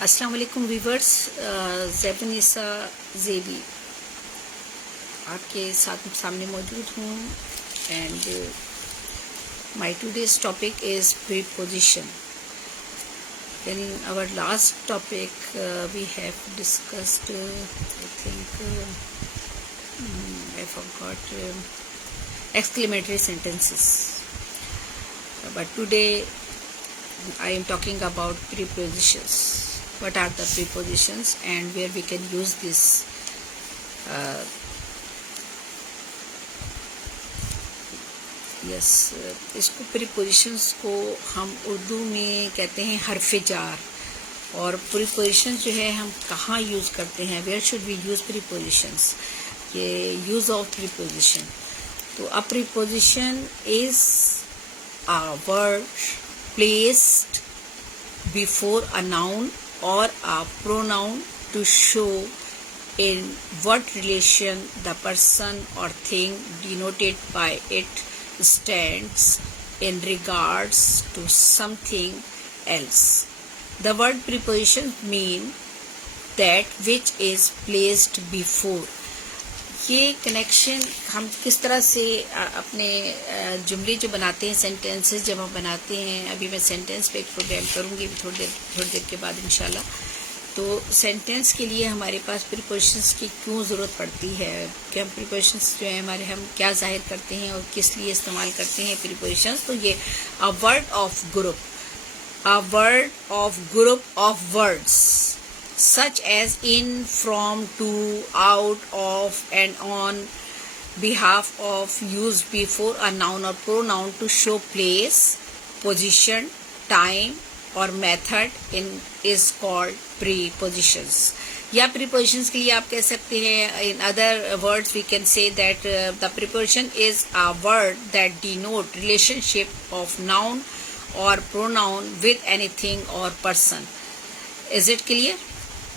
अस्सलाम वालेकुम वीवर्स, ज़ैबुन्निसा ज़ेबी आपके सामने मौजूद हूँ and my today's topic is preposition. In our last topic we have discussed I forgot exclamatory sentences, but today I am talking about prepositions. What are the prepositions and where we can use this इसको prepositions को हम उर्दू में कहते हैं हरफ jar. और preposition जो है हम कहाँ यूज़ करते हैं, where should we use prepositions, ये यूज़ ऑफ प्रीपोजिशन. तो a preposition is a word placed before a noun or a pronoun to show in what relation the person or thing denoted by it stands in regards to something else. The word preposition mean that which is placed before. ये connection हम किस तरह से अपने जुमले जो बनाते हैं, सेंटेंसेस जब हम बनाते हैं, अभी मैं सेंटेंस पे एक प्रोग्राम करूँगी थोड़ी देर के बाद इंशाल्लाह. तो सेंटेंस के लिए हमारे पास प्रीपोजिशंस की क्यों ज़रूरत पड़ती है, कि हम प्रीपोजिशंस जो है हमारे हम क्या जाहिर करते हैं और किस लिए इस्तेमाल करते हैं प्रीपोजिशंस. तो ये a word of group of words such as in, from, to, out of, and on behalf of, used before a noun or pronoun to show place, position, time or method in is called prepositions. या prepositions के लिए आप कह सकते हैं, in other words we can say that the preposition is a word that denote relationship of noun or pronoun with anything or person. Is it clear?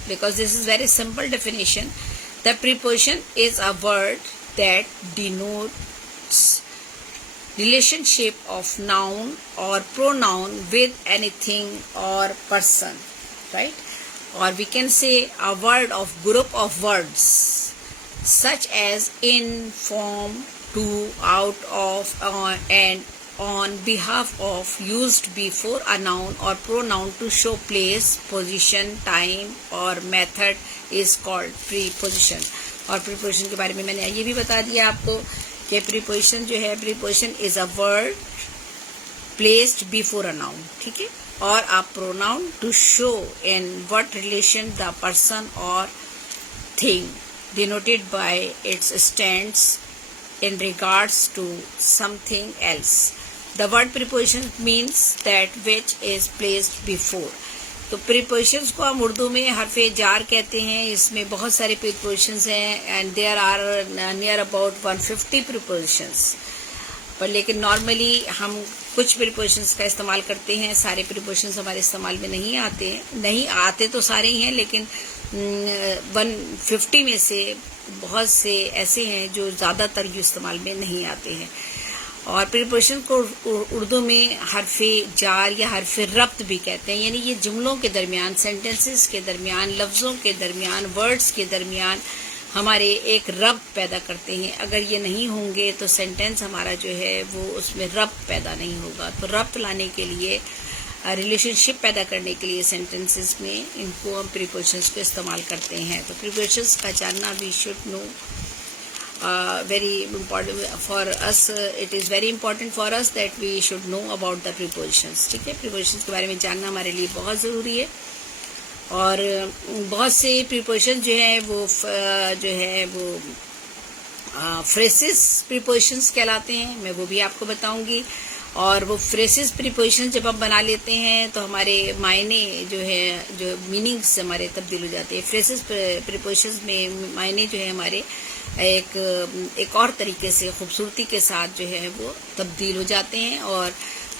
Because this is very simple definition. The preposition is a word that denotes relationship of noun or pronoun with anything or person, right? Or we can say a word of group of words such as in, from, to, out of, and on behalf of, used before a noun or pronoun to show place, position, time or method is called preposition. और preposition के बारे में मैंने ये भी बता दिया आपको कि preposition जो है, preposition is a word placed before a noun, ठीक है, or a pronoun to show in what relation the person or thing denoted by its stands in regards to something else. The word preposition means that which is placed before. तो prepositions को हम उर्दू में हरफ़े jar कहते हैं. इसमें बहुत सारे prepositions हैं and there are near about 150 prepositions. पर लेकिन नॉर्मली हम कुछ prepositions का इस्तेमाल करते हैं. सारे prepositions हमारे इस्तेमाल में नहीं आते तो सारे ही हैं, लेकिन 150 में से बहुत से ऐसे हैं जो ज़्यादातर जो इस्तेमाल में नहीं आते हैं. और प्रीपोजिशन को उर्दू में हरफ़े जार या हरफ़े रब्त भी कहते हैं. यानी ये जुमलों के दरमियान, सेंटेंसेस के दरमियान, लफ्ज़ों के दरमियान, वर्ड्स के दरमियान हमारे एक रब्त पैदा करते हैं. अगर ये नहीं होंगे तो सेंटेंस हमारा जो है वो उसमें रब्त पैदा नहीं होगा. तो रब्त लाने के लिए, रिलेशनशिप पैदा करने के लिए सेंटेंसेस में इनको हम प्रीपोजिशंस को इस्तेमाल करते हैं. तो प्रीपोजिशंस का जानना we should know. Very important for us. It is very important for us that we should know about the prepositions. ठीक है, prepositions के बारे में जानना हमारे लिए बहुत ज़रूरी है. और बहुत से prepositions जो है वो phrases prepositions कहलाते हैं. मैं वो भी आपको बताऊंगी. और वो phrases prepositions जब हम बना लेते हैं तो हमारे मायने जो मीनिंग्स हमारे तब्दील हो जाते हैं. phrases prepositions में मायने जो है हमारे एक और तरीके से खूबसूरती के साथ जो है वो तब्दील हो जाते हैं. और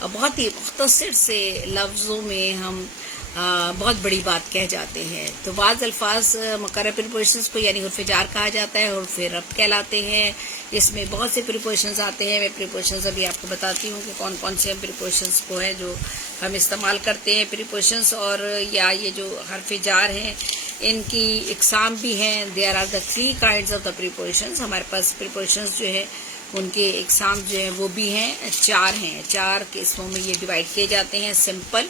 बहुत ही मुख्तसर से लफ्ज़ों में हम बहुत बड़ी बात कह जाते हैं। तो बाज़ अल्फाज मुक़र्रर प्रीपोजिशंस को यानी हुर्फ़ जार कहा जाता है, हुर्फ़ रब्त कहलाते हैं। इसमें बहुत से प्रीपोजिशंस आते हैं। मैं प्रीपोजिशंस अभी आपको बताती हूँ कि कौन कौन से प्रीपोजिशंस को है जो हम इस्तेमाल करते हैं। प्रीपोजिशंस और या ये जो हर्फ़ जार हैं इनकी इक़साम भी हैं। There are the 3 kinds of the prepositions. हमारे पास प्रीपोजिशंस जो है उनके इक़साम जो है वो भी हैं, 4 हैं। 4 किस्मों में ये डिवाइड किए जाते हैं। सिंपल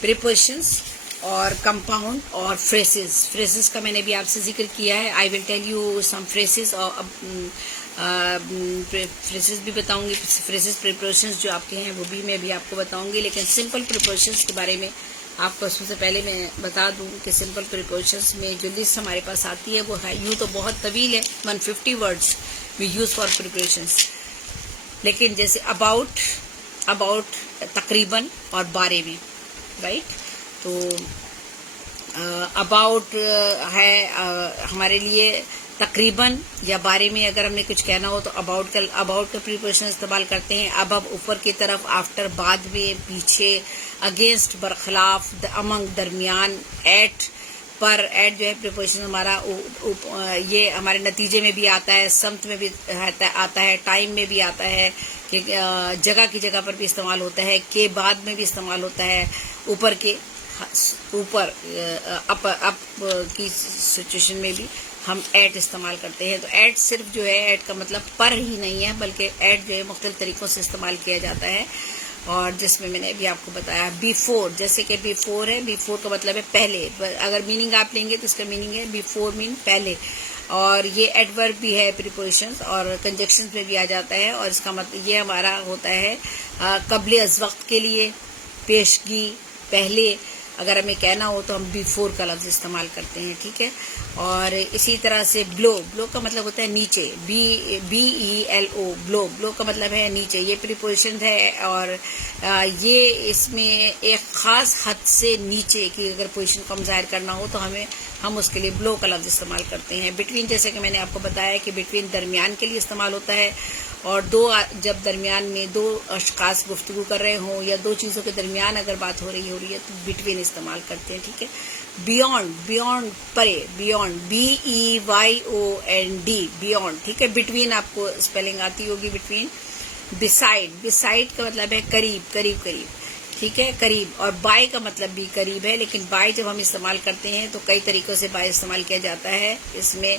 प्रीपोजिशंस और कंपाउंड और फ्रेसेस। फ्रेसेस का मैंने भी आपसे जिक्र किया है। I will tell you some phrases और फ्रेसेस भी बताऊंगी। फ्रेसेस प्रीपोजिशंस जो आपके हैं वो भी मैं भी आपको बताऊंगी। लेकिन सिंपल प्रीपोजिशंस के बारे में आपको सबसे पहले मैं बता दूं कि सिंपल प्रीपोजिशंस में जो लिस्ट हमारे पास आती है वो है, यूँ तो बहुत तवील है, 150 words we use for prepositions. लेकिन जैसे अबाउट तकरीबन और बारे में, राइट। तो अबाउट है हमारे लिए तकरीबन या बारे में अगर हमने कुछ कहना हो तो अबाउट का प्रीपोजिशन इस्तेमाल करते हैं। अब ऊपर की तरफ, आफ्टर बाद में, पीछे, अगेंस्ट बरखिलाफ, अमंग दरमियान, एट पर। एट जो है प्रीपोजिशन हमारा ये हमारे नतीजे में भी आता है, समत में भी आता है, टाइम में भी आता है, कि जगह की जगह पर भी इस्तेमाल होता है, के बाद में भी इस्तेमाल होता है, ऊपर अप की सिचुएशन में भी हम एट इस्तेमाल करते हैं। तो एट सिर्फ जो है, एट का मतलब पर ही नहीं है, बल्कि एट जो है मुख्तलिफ तरीक़ों से इस्तेमाल किया जाता है। और जिसमें मैंने अभी आपको बताया बिफोर, जैसे कि बिफोर है, बिफोर का मतलब है पहले। अगर मीनिंग आप लेंगे तो इसका मीनिंग है बिफोर मीन पहले। और ये एडवर्ब भी है प्रीपोजिशंस और कंजक्शंस में भी आ जाता है। और इसका मतलब ये हमारा होता है कबले अज़ वक्त के लिए, पेशगी, पहले। अगर हमें कहना हो तो हम बिफोर का लफ्ज़ इस्तेमाल करते हैं, ठीक है। और इसी तरह से ब्लो का मतलब होता है नीचे, BELO, ब्लो का मतलब है नीचे। ये प्रीपोजिशन है और ये इसमें एक ख़ास हद से नीचे की अगर पोजीशन को हम ज़ाहिर करना हो तो हम उसके लिए ब्लो का लफ्ज़ इस्तेमाल करते हैं। बिटवीन, जैसे कि मैंने आपको बताया कि बिटवीन दरमियान के लिए इस्तेमाल होता है। और जब दरमियान में 2 अशख़ास गुफ्तगू कर रहे हों या 2 चीज़ों के दरमियान अगर बात हो रही है तो बिटवीन इस्तेमाल करते हैं, ठीक है। बियॉन्ड परे, बियॉन्ड, BEYOND, बियॉन्ड, ठीक है। बिटवीन आपको स्पेलिंग आती होगी, बिटवीन। बिसाइड का मतलब है करीब, ठीक है, करीब। और बाय का मतलब भी करीब है, लेकिन बाय जब हम इस्तेमाल करते हैं तो कई तरीक़ों से बाय इस्तेमाल किया जाता है। इसमें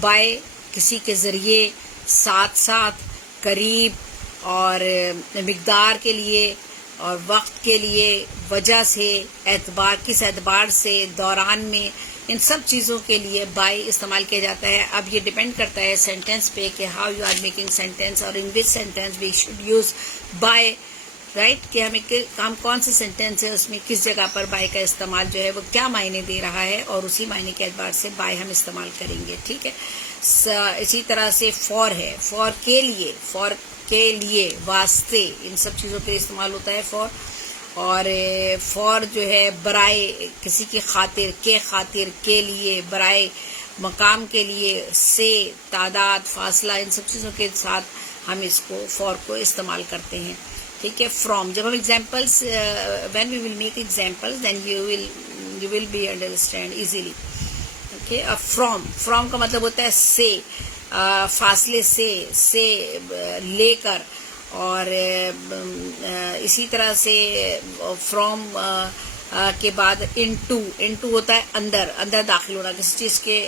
बाय किसी के ज़रिए, साथ, करीब, और मिक़दार के लिए, और वक्त के लिए, वजह से, एतबार, किस एतबार से, दौरान में, इन सब चीज़ों के लिए बाय इस्तेमाल किया जाता है। अब ये डिपेंड करता है सेंटेंस पे कि how you are making sentence और in which sentence we should use by, right. कि हम कौन से सेंटेंस है उसमें किस जगह पर बाय का इस्तेमाल जो है वो क्या मायने दे रहा है, और उसी मायने के एतबार से बाय हम इस्तेमाल करेंगे, ठीक है। इसी तरह से फॉर है, फॉर के लिए, वास्ते, इन सब चीज़ों पे इस्तेमाल होता है फॉर। और फॉर जो है बराए, किसी की खातिर, के खातिर, के लिए, बराए, मकाम के लिए, से, तादाद, फासला, इन सब चीज़ों के साथ हम इसको फॉर को इस्तेमाल करते हैं, ठीक है। फ्रॉम, जब हम examples, when we will make examples then you will be understand easily, okay. From का मतलब होता है से, फासले से लेकर। और इसी तरह से फ्रॉम के बाद इनटू होता है अंदर दाखिल होना, किसी चीज़ के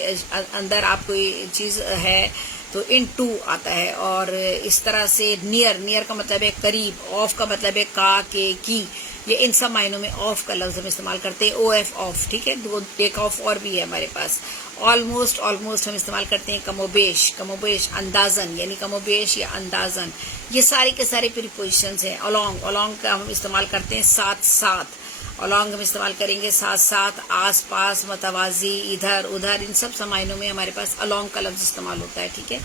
अंदर आप कोई चीज़ है तो इनटू आता है। और इस तरह से नियर का मतलब है करीब, ऑफ का मतलब है का, के, की। ये इन सब मायनों में ऑफ का लफ्ज़ हम इस्तेमाल करते हैं, OF, ऑफ, ठीक है। एक ऑफ और भी है हमारे पास। ऑलमोस्ट हम इस्तेमाल करते हैं कमोबेश, अंदाजन, यानी कमोबेश या अंदाजन। ये सारे के सारे प्रीपोजिशंस हैं। अलोंग का हम इस्तेमाल करते हैं साथ, अलोंग हम इस्तेमाल करेंगे साथ, आस पास, मतवाजी, इधर उधर, इन सब मायनों में हमारे पास अलोंग का लफ्ज़ इस्तेमाल होता है, ठीक है।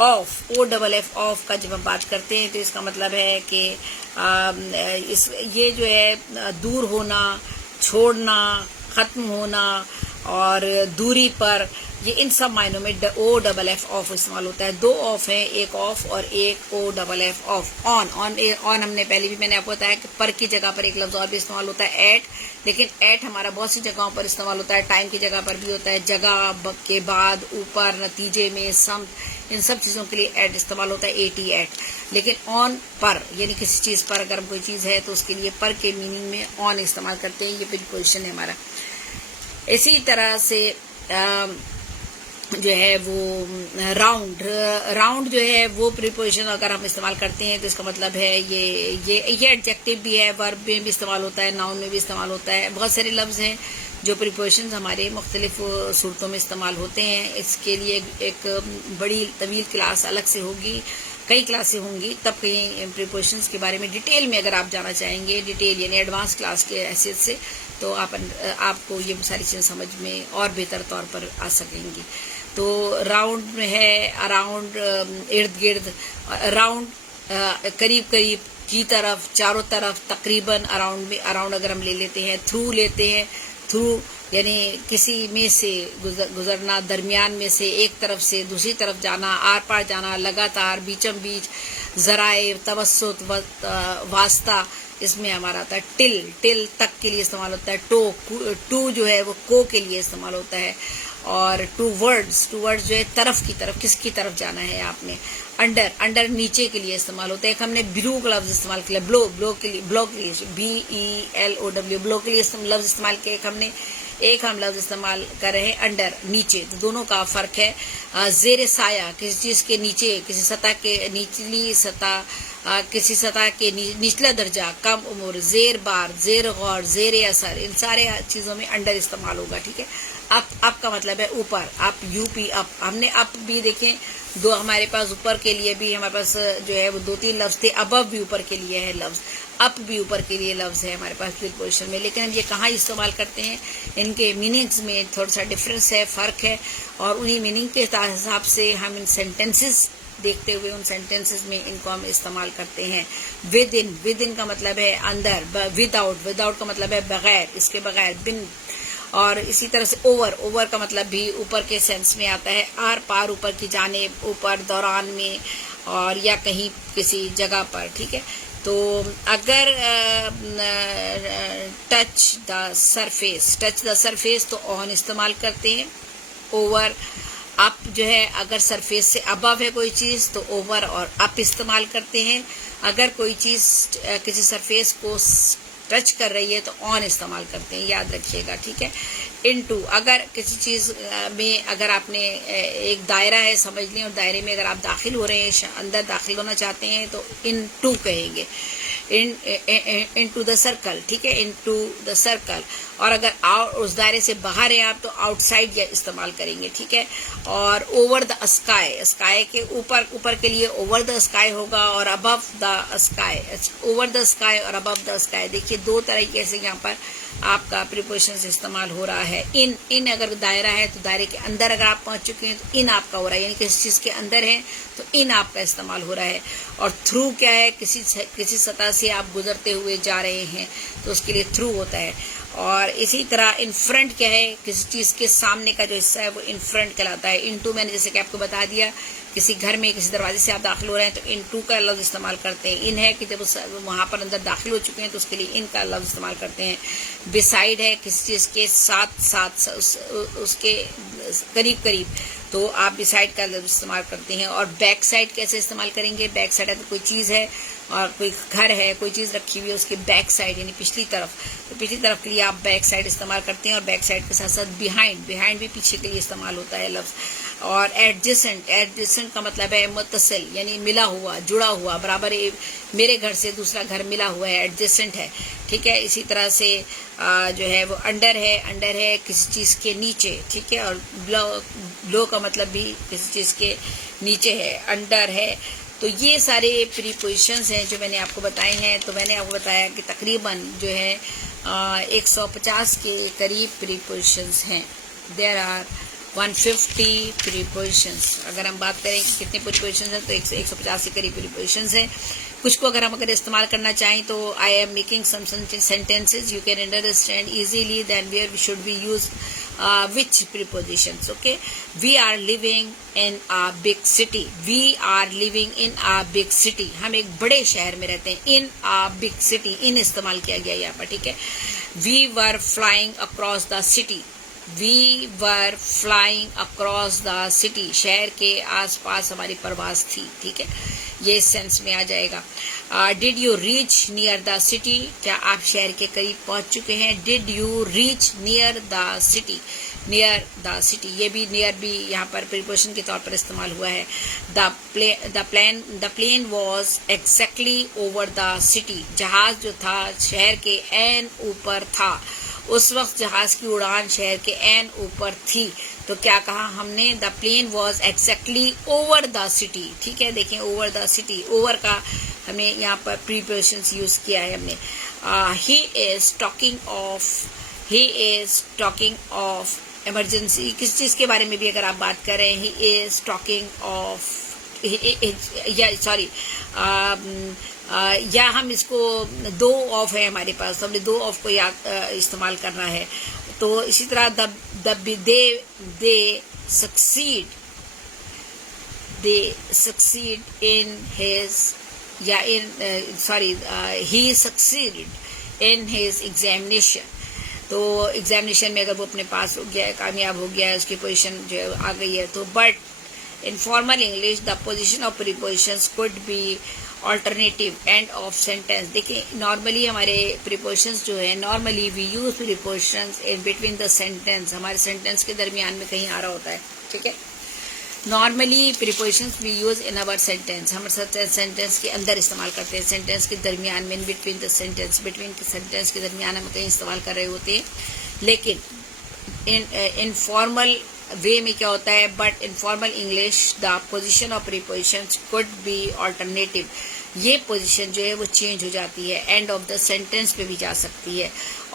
ऑफ, OFF, ऑफ का जब हम बात करते हैं तो इसका मतलब है कि ये जो है दूर होना, छोड़ना, ख़त्म होना, और दूरी पर, ये इन सब मायनों में ओ डबल एफ ऑफ इस्तेमाल होता है। दो ऑफ है, एक ऑफ और एक O double F off. On on हमने पहले भी मैंने आपको बताया कि पर की जगह पर एक लफ्ज और भी इस्तेमाल होता है, एट। लेकिन एट हमारा बहुत सी जगहों पर इस्तेमाल होता है, टाइम की जगह पर भी होता है, जगह के बाद, ऊपर, नतीजे में, सम, इन सब चीज़ों के लिए एट इस्तेमाल होता है, एटी एट। लेकिन ऑन पर यानी किसी चीज़ पर अगर कोई चीज़ है तो उसके लिए पर के मीनिंग में ऑन इस्तेमाल करते हैं। ये प्रीपोजिशन है हमारा। इसी तरह से जो है वो राउंड जो है वो प्रीपोजिशन अगर हम इस्तेमाल करते हैं तो इसका मतलब है ये एडजेक्टिव भी है, वर्ब में भी इस्तेमाल होता है, नाउन में भी इस्तेमाल होता है। बहुत सारे लफ्ज़ हैं जो प्रीपोजिशन हमारे मुख्तलिफ सूरतों में इस्तेमाल होते हैं। इसके लिए एक बड़ी तवील क्लास अलग से होगी, कई क्लासें होंगी, तब कहीं प्रीपोजिशंस के बारे में डिटेल में अगर आप जाना चाहेंगे, डिटेल यानी एडवांस क्लास के हैसियत से, तो आपको ये सारी चीज़ें समझ में और बेहतर तौर पर आ सकेंगी। तो राउंड में है अराउंड, इर्द गिर्द, राउंड करीब करीब, की तरफ, चारों तरफ, तकरीबन। अराउंड में अराउंड अगर हम ले लेते हैं, थ्रू लेते हैं, थ्रू यानी किसी में से गुजरना, दरमियान में से, एक तरफ से दूसरी तरफ जाना, आर पार जाना, लगातार, बीचम बीच, जराए, तवस्सुत, वास्ता, इसमें हमारा आता है। टिल तक के लिए इस्तेमाल होता है। टू जो है वो को के लिए इस्तेमाल होता है। और टू वर्ड्स जो है तरफ की तरफ, किसकी तरफ जाना है आपने। अंडर नीचे के लिए इस्तेमाल होता है। एक हमने ब्लू का लफ्ज इस्तेमाल किया, ब्लो के लिए, BELOW, ब्लो के लिए लफ्ज इस्तेमाल किया। एक हम लफ्ज इस्तेमाल कर रहे हैं अंडर, नीचे। तो दोनों का फर्क है। जेर साया, किसी चीज के नीचे, किसी सतह के निचली सतह, किसी सतह के निचला दर्जा, कम उम्र, जेर बार, जेर गौर, जेर असर, इन सारे चीजों में अंडर इस्तेमाल होगा। ठीक है। अप का मतलब है ऊपर, अप, यूपी अप। हमने अप भी देखें, दो हमारे पास ऊपर के लिए भी हमारे पास जो है वो 2-3 लफ्ज थे। अबव भी ऊपर के लिए है लफ्ज, अप भी ऊपर के लिए लफ्ज है हमारे पास प्रीपोजिशन में। लेकिन हम ये कहाँ इस्तेमाल करते हैं, इनके मीनिंग्स में थोड़ा सा डिफरेंस है, फर्क है। और उन्हीं मीनिंग के हिसाब से हम इन सेंटेंसेस देखते हुए उन सेंटेंसेस में इनको हम इस्तेमाल करते हैं। विद इन का मतलब है अंदर, विदाउट का मतलब है बगैर, इसके बगैर, बिन। और इसी तरह से ओवर का मतलब भी ऊपर के सेंस में आता है। आर पार, ऊपर की जानिब, ऊपर, दौरान में, और या कहीं किसी जगह पर। ठीक है। तो अगर टच द सरफेस तो ऑन इस्तेमाल करते हैं। ओवर, अप जो है अगर सरफेस से अबव है कोई चीज तो ओवर और अप इस्तेमाल करते हैं। अगर कोई चीज किसी सरफेस को टच कर रही है तो ऑन इस्तेमाल करते हैं, याद रखिएगा। ठीक है। इनटू, अगर किसी चीज में अगर आपने एक दायरा है समझ लें, और दायरे में अगर आप दाखिल हो रहे हैं, अंदर दाखिल होना चाहते हैं तो इनटू कहेंगे, इनटू द सर्कल। ठीक है, इनटू द सर्कल। और अगर उस दायरे से बाहर है आप तो आउटसाइड या इस्तेमाल करेंगे। ठीक है। और ओवर द स्काई के ऊपर के लिए ओवर द स्काई होगा, और above the sky, over the sky और अबव द स्काई। देखिए दो तरीके से यहाँ पर आपका प्रीपोजिशन इस्तेमाल हो रहा है। इन अगर दायरा है तो दायरे के अंदर अगर आप पहुंच चुके हैं तो इन आपका हो रहा है, यानी किसी चीज के अंदर है तो इन आपका इस्तेमाल हो रहा है। और थ्रू क्या है, किसी सतह से आप गुजरते हुए जा रहे हैं तो उसके लिए थ्रू होता है। और इसी तरह इन फ्रंट क्या है, किसी चीज के सामने का जो हिस्सा है वो इन फ्रंट कहलाता है। इनटू मैंने जैसे कि आपको बता दिया, किसी घर में किसी दरवाजे से आप दाखिल हो रहे हैं तो इनटू का लफ्ज इस्तेमाल करते हैं। इन है कि जब वहां पर अंदर दाखिल हो चुके हैं तो उसके लिए इन का लफ्ज इस्तेमाल करते हैं। बिसाइड है किसी चीज के साथ उसके करीब तो आप बिसाइड का लफ्ज इस्तेमाल करते हैं। और बैक साइड कैसे इस्तेमाल करेंगे, बैक साइड है तो कोई चीज है और कोई घर है, कोई चीज रखी हुई है, उसके बैक साइड यानी पिछली तरफ, तो पिछली तरफ के लिए आप बैक साइड इस्तेमाल करते हैं। और बैक साइड के साथ साथ बिहाइंड भी पीछे के लिए इस्तेमाल होता है लफ्ज। और एडजेसेंट का मतलब है मुत्तसिल, यानी मिला हुआ, जुड़ा हुआ, बराबर। मेरे घर से दूसरा घर मिला हुआ है, एडजेसेंट है। ठीक है। इसी तरह से जो है वो अंडर है किसी चीज के नीचे। ठीक है। और ब्लो का मतलब भी किसी चीज के नीचे है, अंडर है। तो ये सारे प्रीपोजिशंस हैं जो मैंने आपको बताए हैं। तो मैंने आपको बताया कि तकरीबन जो है 150 के करीब प्रीपोजिशंस हैं। There are 150 prepositions. अगर हम बात करें कि कितने प्रीपोजिशंस हैं तो 150 के करीब प्रीपोजिशंस हैं। कुछ को अगर इस्तेमाल करना चाहें तो I am making some sentences you can understand easily, then where we should be use which prepositions. Okay, we are living in a big city. We are living in a big city. हम एक बड़े शहर में रहते हैं. In a big city. in इस्तेमाल किया गया यहाँ पर. ठीक है. We were flying across the city. We were flying across the city. शहर के आसपास हमारी परवास थी. ठीक है, ये सेंस में आ जाएगा. Did you reach near the city? क्या आप शहर के करीब पहुंच चुके हैं? Did you reach near the city? Near the city. ये भी near भी यहाँ पर preposition के तौर पर इस्तेमाल हुआ है. The plane was exactly over the city. जहाज जो था शहर के एन ऊपर था. उस वक्त जहाज की उड़ान शहर के एन ऊपर थी. तो क्या कहा हमने? The plane was exactly over the city. ठीक है, देखें ओवर द सिटी. ओवर का हमें यहाँ पर प्रीपोजिशंस यूज किया है हमने. He is talking of emergency. किस चीज के बारे में भी अगर आप बात कर रहे हैं, he is talking of, sorry, या हम इसको दो ऑफ है हमारे पास, तो हमने दो ऑफ को इस्तेमाल करना है. तो इसी तरह दे सक्सीड इन हिज, या ही सक्सीड इन हिज एग्जामिनेशन. तो एग्जामिनेशन में अगर वो अपने पास हो गया है, कामयाब हो गया है, उसकी पोजीशन जो आ गई है. तो but in formal English the position of prepositions could be alternative end of sentence. देखिए नॉर्मली हमारे प्रीपोजिशंस जो है, normally we use prepositions in between the sentence. हमारे सेंटेंस के दरमियान में कहीं आ रहा होता है. ठीक है, normally prepositions we use in our sentence. हम सेंटेंस के अंदर इस्तेमाल करते हैं, सेंटेंस के दरमियान में, in between the sentence, between sentence के दरमियान हम कहीं इस्तेमाल कर रहे होते हैं. लेकिन इन फॉर्मल वे में क्या होता है? But in formal English the position of prepositions could be alternative. ये पोजीशन जो है वो चेंज हो जाती है, एंड ऑफ द सेंटेंस पे भी जा सकती है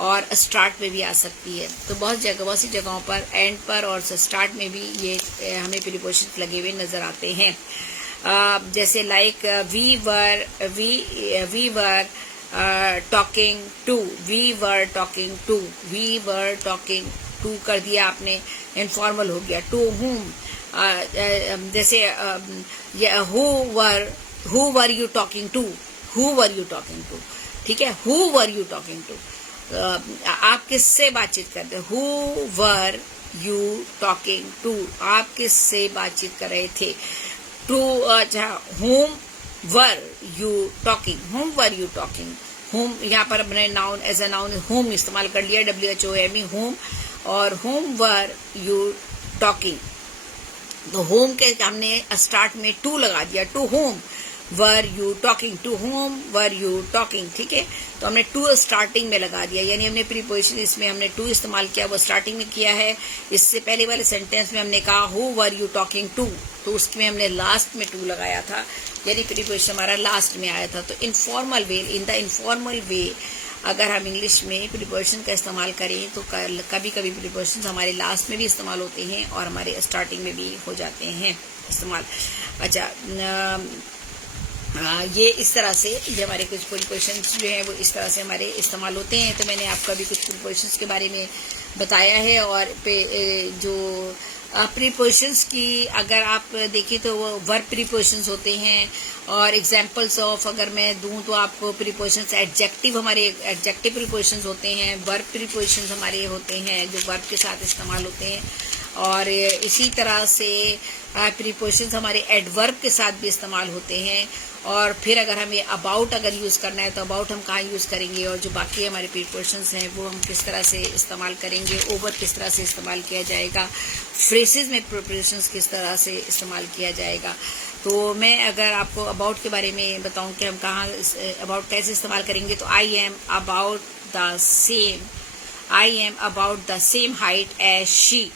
और स्टार्ट पे भी आ सकती है. तो बहुत सी जगहों पर एंड पर और स्टार्ट में भी ये हमें प्रीपोजिशन लगे हुए नजर आते हैं. जैसे like we were talking to, we were talking to कर दिया आपने, इनफॉर्मल हो गया. टू हुम, जैसे who were you talking to? ठीक है, who were you talking to? आप किससे बातचीत करते हैं? who were you talking to? आप किससे बातचीत कर रहे थे? to, अच्छा, whom were you talking? whom यहाँ पर अपने noun as a noun whom इस्तेमाल कर लिया, WHOME, whom, और whom were you talking. तो whom के हमने स्टार्ट में टू लगा दिया. to whom were you talking? ठीक है, तो हमने टू स्टार्टिंग में लगा दिया, यानी हमने प्रीपोजिशन इसमें हमने टू इस्तेमाल किया, वो स्टार्टिंग में किया है. इससे पहले वाले सेंटेंस में हमने कहा who were you talking to, तो उसमें हमने लास्ट में टू लगाया था, यानी प्रीपोजिशन हमारा लास्ट में आया था. तो इन द इनफॉर्मल वे अगर हम इंग्लिश में प्रीपोजिशन का इस्तेमाल करें तो कभी कभी प्रीपोजिशन हमारे लास्ट में भी इस्तेमाल होते हैं और हमारे स्टार्टिंग में भी हो जाते हैं इस्तेमाल. अच्छा, ये इस तरह से ये हमारे कुछ प्रीपोजिशंस जो हैं वो इस तरह से हमारे इस्तेमाल होते हैं. तो मैंने आपको अभी कुछ प्रीपोजिशंस के बारे में बताया है. और जो प्रीपोजिशंस की अगर आप देखें तो वो वर्ब प्रीपोजिशंस होते हैं. और एग्जांपल्स ऑफ अगर मैं दूं तो आपको प्रीपोजिशंस एडजेक्टिव, हमारे एडजेक्टिव प्रीपोजिशंस होते हैं. वर्ब प्रीपोजिशंस हमारे होते हैं जो वर्ब के साथ इस्तेमाल होते हैं. और इसी तरह से प्रीपोजिशंस हमारे एडवर्ब के साथ भी इस्तेमाल होते हैं. और फिर अगर हमें अबाउट अगर यूज़ करना है तो अबाउट हम कहाँ यूज़ करेंगे, और जो बाकी हमारे प्रीपोजिशंस हैं वो हम किस तरह से इस्तेमाल करेंगे, ओवर किस तरह से इस्तेमाल किया जाएगा, फ्रेसेस में प्रीपोजिशंस किस तरह से इस्तेमाल किया जाएगा. तो मैं अगर आपको अबाउट के बारे में बताऊं कि हम कहाँ अबाउट कैसे इस्तेमाल करेंगे, तो I am about the same height as she.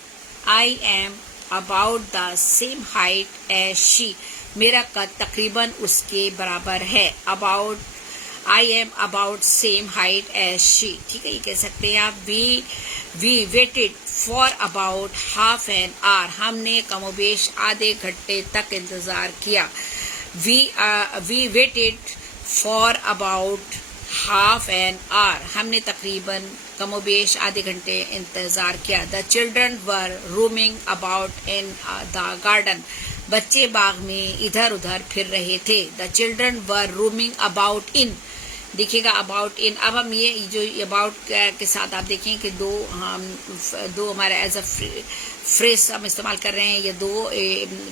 I am about the same height as she, मेरा कद तकरीबन उसके बराबर है. About, I am about same height as she. ठीक है, ये कह सकते हैं आप. We waited for about half an hour, हमने कमोबेश आधे घंटे तक इंतजार किया. We waited for about half an hour, हमने तकरीबन कमोबेश आधे घंटे इंतज़ार किया। The children were roaming about in the garden, बच्चे बाग में इधर उधर फिर रहे थे। The children were roaming about in, देखिएगा अबाउट इन। अब हम ये जो अबाउट के साथ आप देखें कि दो हमारे एज अ फ्रेज हम इस्तेमाल कर रहे हैं, ये दो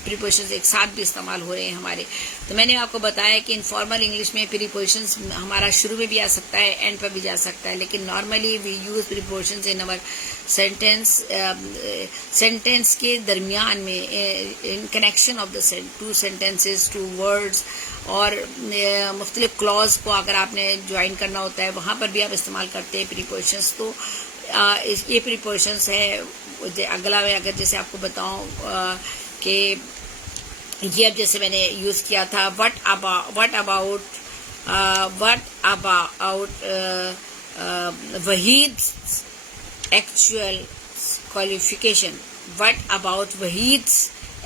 प्रीपोजिशंस एक साथ भी इस्तेमाल हो रहे हैं हमारे। तो मैंने आपको बताया कि इनफॉर्मल इंग्लिश में प्रीपोजिशंस हमारा शुरू में भी आ सकता है, एंड पर भी जा सकता है, लेकिन normally we use prepositions in our sentence के दरमियान में, in connection of the two sentences, two words, और मुख्तलिफ क्लॉज को अगर आपने ज्वाइन करना होता है वहाँ पर भी आप इस्तेमाल करते हैं प्रीपोजिशंस। तो ये प्रीपोजिशंस है। अगला मैं अगर जैसे आपको बताऊं कि ये अब जैसे मैंने यूज़ किया था, what about Waheed actual qualification, what about Waheed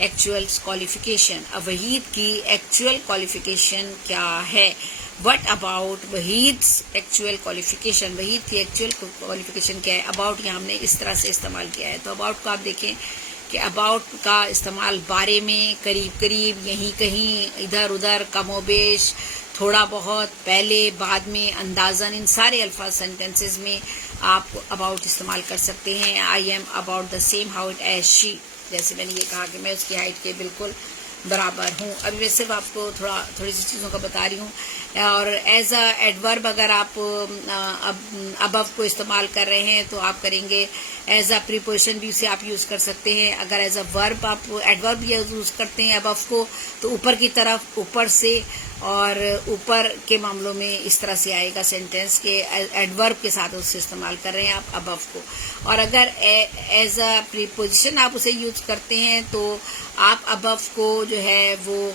actual qualification, Waheed की एक्चुअल क्वालिफिकेशन क्या है। What about Waheed's actual qualification, Waheed की एक्चुअल क्वालिफिकेशन क्या है। अबाउट यहाँ हमने इस तरह से इस्तेमाल किया है। तो अबाउट को आप देखें कि अबाउट का इस्तेमाल बारे में, करीब करीब, यहीं कहीं, इधर उधर, कमोबेश, थोड़ा बहुत, पहले, बाद में, अंदाजन, इन सारे अल्फाज सेंटेंसेस में आप अबाउट इस्तेमाल कर सकते हैं। I am about the same height as she, जैसे मैंने ये कहा कि मैं उसकी हाइट के बिल्कुल बराबर हूँ। अभी मैं सिर्फ आपको थोड़ी सी चीज़ों का बता रही हूँ। और एज अ एडवर्ब अगर आप अबव को इस्तेमाल कर रहे हैं तो आप करेंगे एज अ प्रीपोजिशन भी उसे आप यूज़ कर सकते हैं। अगर एज अ वर्ब आप एडवर्ब यूज़ करते हैं अबव को, तो ऊपर की तरफ, ऊपर से, और ऊपर के मामलों में इस तरह से आएगा सेंटेंस के एडवर्ब के साथ उसे इस्तेमाल कर रहे हैं आप अबव को। और अगर एज अ प्रीपोजिशन आप उसे यूज करते हैं तो आप अबव को जो है वो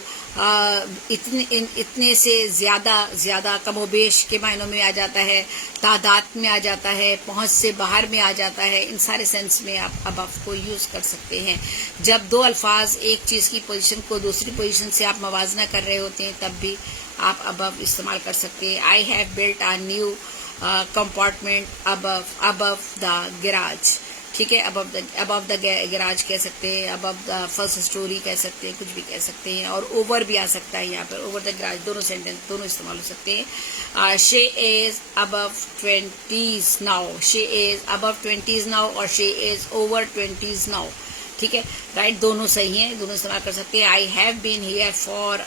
इतने से ज़्यादा कमोबेश के मायनों में आ जाता है, तादाद में आ जाता है, पहुंच से बाहर में आ जाता है, इन सारे सेंस में आप अबव को यूज़ कर सकते हैं। जब दो अल्फाज एक चीज़ की पोजीशन को दूसरी पोजीशन से आप मवाजना कर रहे होते हैं तब भी आप अबव इस्तेमाल कर सकते हैं। I have built a new compartment above the garage, ठीक है, अबव द गैराज कह सकते हैं, अबव द फर्स्ट स्टोरी कह सकते हैं, कुछ भी कह सकते हैं। और ओवर भी आ सकता है यहाँ पर, ओवर द गैराज, दोनों सेंटेंस दोनों इस्तेमाल हो सकते हैं। She is above 20s now, she is above 20s now, और she is over 20s now, ठीक है, राइट, दोनों सही हैं, दोनों इस्तेमाल कर सकते हैं। I have been here for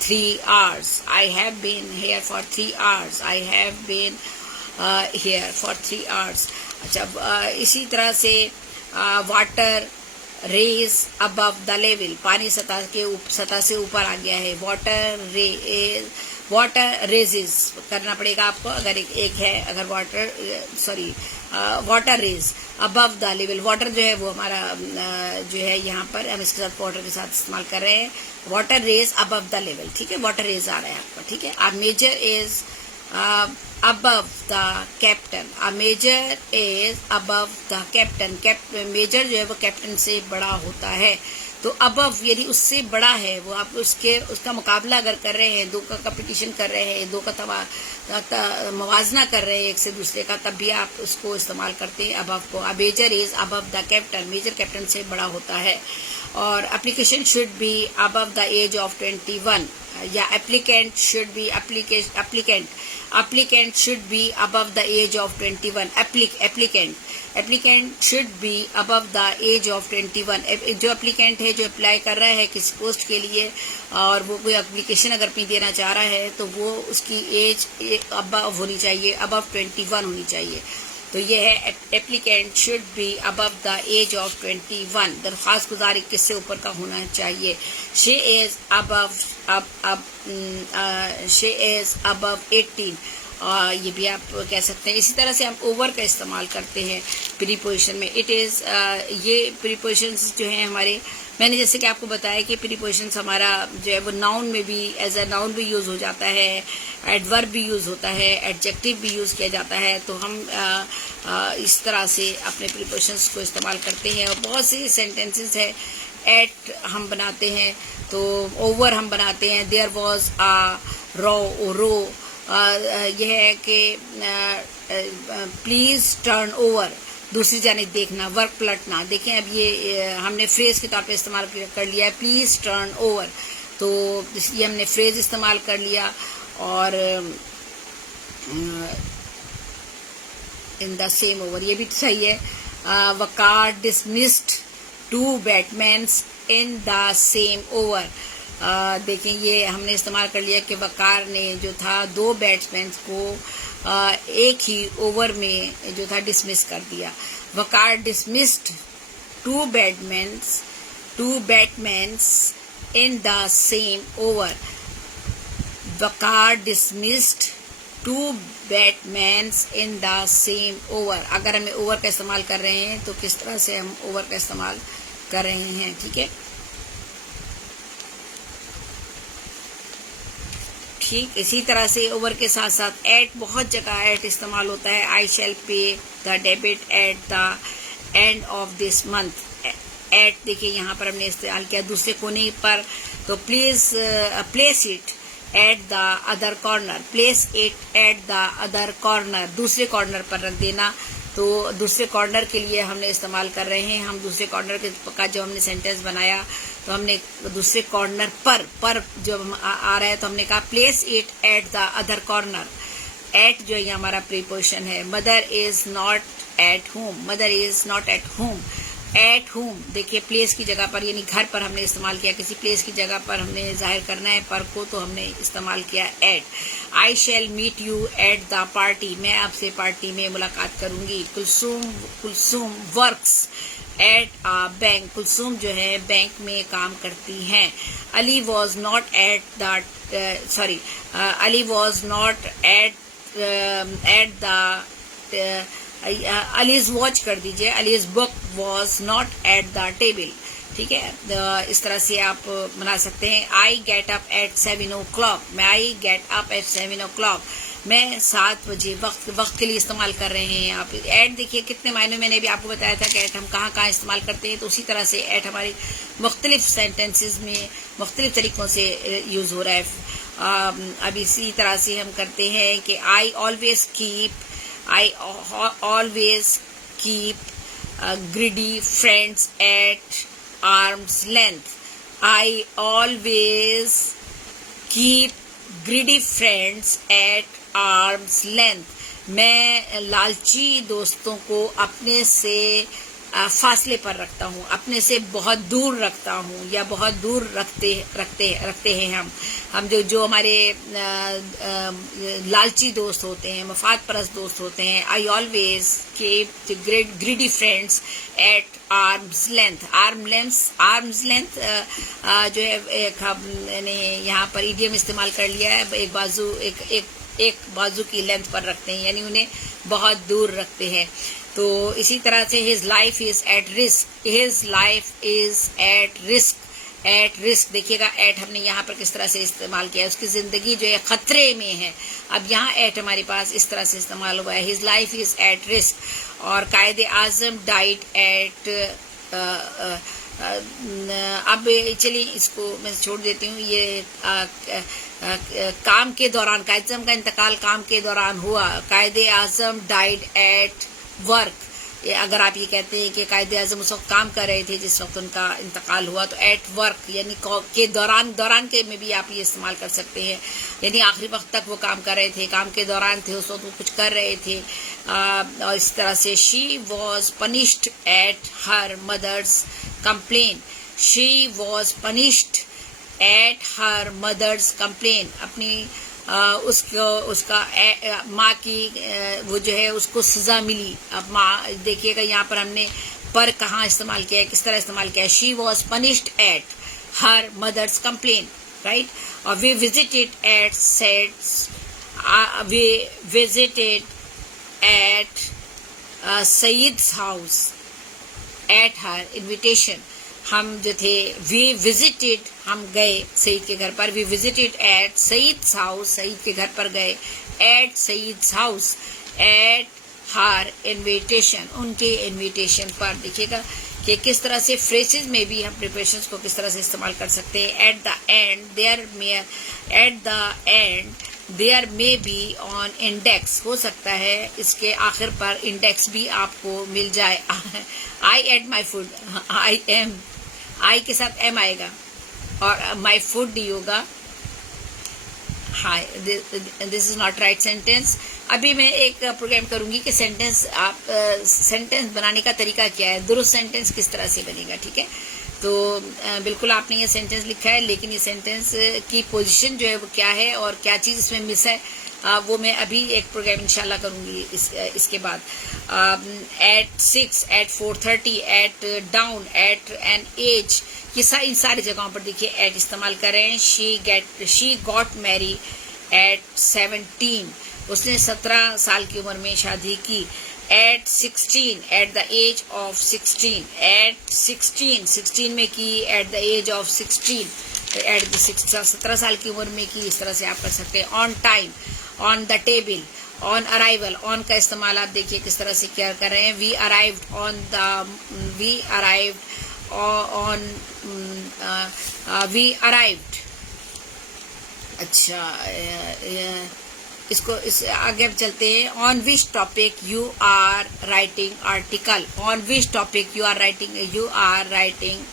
3 hours, I have been here for 3 hours, I have been here for 3 hours। अच्छा, इसी तरह से water raise above the level, पानी सतह से ऊपर आ गया है। वाटर रेजेस करना पड़ेगा आपको, अगर एक है, अगर water raise above the level, water जो है वो हमारा जो है यहाँ पर हम इसके साथ वाटर के साथ इस्तेमाल कर रहे हैं। Water raise above the level, ठीक है, वाटर रेज आ रहा है आपका, ठीक है। A major is above the captain, a major is above the captain, major जो है वो कैप्टन से बड़ा होता है। तो अबव यानी उससे बड़ा है, वो आप उसका मुकाबला अगर कर रहे हैं, दो का कंपटीशन कर रहे हैं, दो का मवाजना कर रहे हैं एक से दूसरे का, तब भी आप उसको इस्तेमाल करते हैं अबव को। A major is above the captain, major captain से बड़ा होता है। और application should be above the age of 21, या applicant should be applicant should be above the age of 21, applicant should be above the age of 21। जो applicant है, जो apply कर रहा है किसी पोस्ट के लिए, और वो कोई एप्लीकेशन अगर भी देना चाह रहा है तो वो उसकी एज अबव होनी चाहिए, अबव 21 होनी चाहिए। तो ये है applicant should be above the age of 21, दरख्वास्त गुजार 21 से ऊपर का होना चाहिए। शी इज अबव 18, ये भी आप कह सकते हैं। इसी तरह से हम ओवर का इस्तेमाल करते हैं प्रीपोजिशन में। इट इज़ ये प्रीपोजिशंस जो हैं हमारे, मैंने जैसे कि आपको बताया कि प्रीपोजिशंस हमारा जो है वो नाउन में भी एज अ नाउन भी यूज़ हो जाता है, एडवर्ब भी यूज़ होता है, एडजेक्टिव भी यूज़ किया जाता है। तो हम इस तरह से अपने प्रीपोजिशंस को इस्तेमाल करते हैं। और बहुत सी सेंटेंसेस है, एट हम बनाते हैं, तो ओवर हम बनाते हैं, देयर वॉज अ रो, यह है कि प्लीज टर्न ओवर, दूसरी जानिब देखना, वर्क पलटना। देखें अब ये हमने फ्रेज के तौर पे इस्तेमाल कर लिया है, प्लीज टर्न ओवर, तो इसलिए हमने फ्रेज इस्तेमाल कर लिया। और इन द सेम ओवर, ये भी सही है। Waqar dismissed 2 batsmans in the same over. देखें ये हमने इस्तेमाल कर लिया कि वकार ने जो था 2 बैट्समैन को एक ही ओवर में जो था डिसमिस कर दिया। Waqar dismissed 2 batsmans in the same over. Waqar dismissed 2 batsmans in the same over. अगर हमें ओवर का इस्तेमाल कर रहे हैं तो किस तरह से हम ओवर का इस्तेमाल कर रहे हैं, ठीक है। ठीक इसी तरह से ओवर के साथ साथ एट, बहुत जगह एट इस्तेमाल होता है। I shall pay the debit at the end of this month. At देखिए यहाँ पर हमने इस्तेमाल किया दूसरे कोने पर, तो please place it at the other corner. Place it at the other corner, दूसरे कॉर्नर पर रख देना। तो दूसरे कॉर्नर के लिए हमने इस्तेमाल कर रहे हैं। हम दूसरे कॉर्नर का जो हमने सेंटेंस बनाया तो हमने दूसरे कॉर्नर पर जो आ रहा है तो हमने कहा place it at the other corner. At जो ये हमारा प्रीपोजिशन है। Mother is not at home, mother is not at home. At home देखिए प्लेस की जगह पर यानी घर पर हमने इस्तेमाल किया, किसी प्लेस की जगह पर हमने जाहिर करना है पर को, तो हमने इस्तेमाल किया at. I shall meet you at the party, मैं आपसे पार्टी में मुलाकात करूंगी। Kulsum works at a bank, Kulsum जो है बैंक में काम करती हैं। Ali was not at the Ali was not at the Ali's watch कर दीजिए, Ali's book was not at the table, ठीक है। इस तरह से आप बना सकते हैं। I get up at 7 o'clock, मैं I get up at 7 o'clock, मैं 7 बजे, वक्त के लिए इस्तेमाल कर रहे हैं आप। एट देखिए कितने मायनों, मैंने भी आपको बताया था कि एट हम कहाँ कहाँ इस्तेमाल करते हैं, तो उसी तरह से एट हमारी मुख्तलिफ सेंटेंसेस में मुख्तलिफ तरीक़ों से यूज़ हो रहा है। अब इसी तरह से हम करते हैं कि I always keep greedy friends at arm's length. I always keep greedy friends at arm's length. मैं लालची दोस्तों को अपने से फासले पर रखता हूँ, अपने से बहुत दूर रखता हूँ या बहुत दूर रखते हैं हम जो हमारे लालची दोस्त होते हैं, मफाद परस्त दोस्त होते हैं। I always keep greedy friends at arm's length. Arm's length जो है एक हमने यहाँ पर इडियम इस्तेमाल कर लिया है, एक बाजू की लेंथ पर रखते हैं यानी उन्हें बहुत दूर रखते हैं। तो इसी तरह से his life is at risk, his life is at risk देखिएगा एट हमने यहाँ पर किस तरह से इस्तेमाल किया, उसकी जिंदगी जो है खतरे में है। अब यहाँ एट हमारे पास इस तरह से इस्तेमाल हुआ है, his life is at risk. और कायदे आजम डाइट एट अब चलिए इसको मैं छोड़ देती हूँ। ये काम के दौरान, कायदे आजम का इंतकाल काम के दौरान हुआ। कायदे आजम डाइड एट वर्क, अगर आप ये कहते हैं कि कायदे आजम उस वक्त काम कर रहे थे जिस वक्त उनका इंतकाल हुआ, तो एट वर्क यानी के दौरान के में भी आप ये इस्तेमाल कर सकते हैं, यानी आखिरी वक्त तक वो काम कर रहे थे, काम के दौरान थे, उस वक्त वो कुछ कर रहे थे। और इस तरह से she was punished at her mother's complain, she was punished at her mother's complain, अपनी उसका माँ की वो जो है उसको सजा मिली। अब माँ देखिएगा यहाँ पर हमने पर कहाँ इस्तेमाल किया है, किस तरह इस्तेमाल किया है। She was punished at her mother's complain, right. और we visited at Saeed's house at her invitation, हम जो थे वी विजिटेड हम गए सईद के घर पर, we visited at Saeed's house, Saeed के घर पर गए, at Saeed's house at her invitation, उनके इन्विटेशन पर। देखिएगा कि किस तरह से फ्रेजेस में भी हम प्रिपरेशंस को किस तरह से इस्तेमाल कर सकते हैं। At the end there may be on index, हो सकता है इसके आखिर पर इंडेक्स भी आपको मिल जाए। आई एट माई फूड, आई के साथ एम आएगा और माई फूड डी होगा। Hi, this is not right sentence. अभी मैं एक प्रोग्राम करूंगी कि सेंटेंस बनाने का तरीका क्या है, दुरुस्त सेंटेंस किस तरह से बनेगा, ठीक है। तो बिल्कुल आपने ये सेंटेंस लिखा है, लेकिन ये सेंटेंस की पोजीशन जो है वो क्या है और क्या चीज़ इसमें मिस है, वो मैं अभी एक प्रोग्राम इंशाल्लाह करूंगी इसके बाद। At 6, at 4:30, at down, at an age, ये इन सारी जगहों पर देखिए एट इस्तेमाल करें। शी गॉट मैरी एट 17, उसने 17 साल की उम्र में शादी की। At 16, at the age of 16, at 16 में की, at the age of 16, at 17 साल की उम्र में की। इस तरह से आप कर सकते हैं। On time, on the table, on arrival, on का इस्तेमाल आप देखिए किस तरह से क्या कर रहे हैं। We arrived we arrived. अच्छा, इस आगे अब चलते हैं। On which topic you are writing article, on which topic you are writing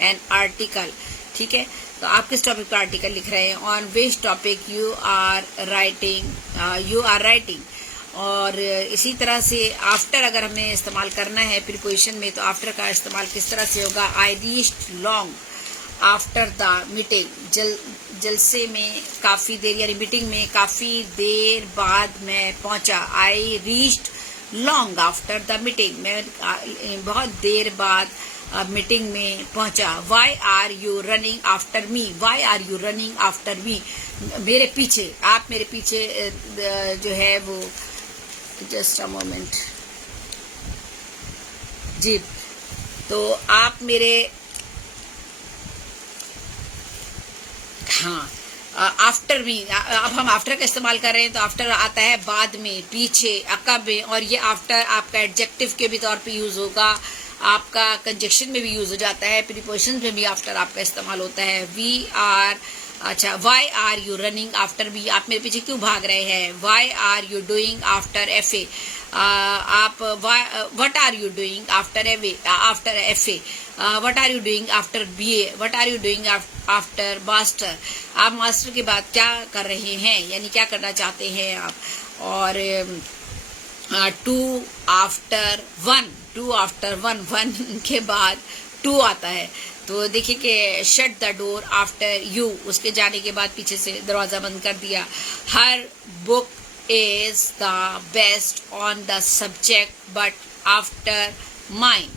an article, ठीक है। तो आप किस टॉपिक पर आर्टिकल लिख रहे हैं। On which topic you are writing. और इसी तरह से आफ्टर अगर हमें इस्तेमाल करना है प्रीपोजिशन में, तो आफ्टर का इस्तेमाल किस तरह से होगा। आई reached long after the meeting, जलसे में काफ़ी देर, यानी मीटिंग में काफ़ी देर बाद मैं पहुंचा। I reached long after the meeting, मैं बहुत देर बाद मीटिंग में पहुंचा। Why are you running after me, why are you running after me, मेरे पीछे, आप मेरे पीछे जो है वो, जस्ट अ मोमेंट जी, तो आप मेरे, हाँ, आफ्टर मी, अब हम आफ्टर का इस्तेमाल कर रहे हैं तो आफ्टर आता है बाद में, पीछे, अकब में, और ये आफ्टर आपका एडजेक्टिव के भी तौर पे यूज होगा, आपका कंजक्शन में भी यूज हो जाता है, प्रीपोजिशन में भी आफ्टर आपका इस्तेमाल होता है। वी आर, अच्छा, why are you running after me, आप मेरे पीछे क्यों भाग रहे हैं। Why are you doing after F A, आप what are you doing after F A, what are you doing after B A, what are you doing after master, आप master के बाद क्या कर रहे हैं, यानी क्या करना चाहते हैं आप। और टू आफ्टर वन, वन के बाद टू आता है। तो देखिए कि shut the door after you, उसके जाने के बाद पीछे से दरवाजा बंद कर दिया। Her book is the best on the subject but after mine,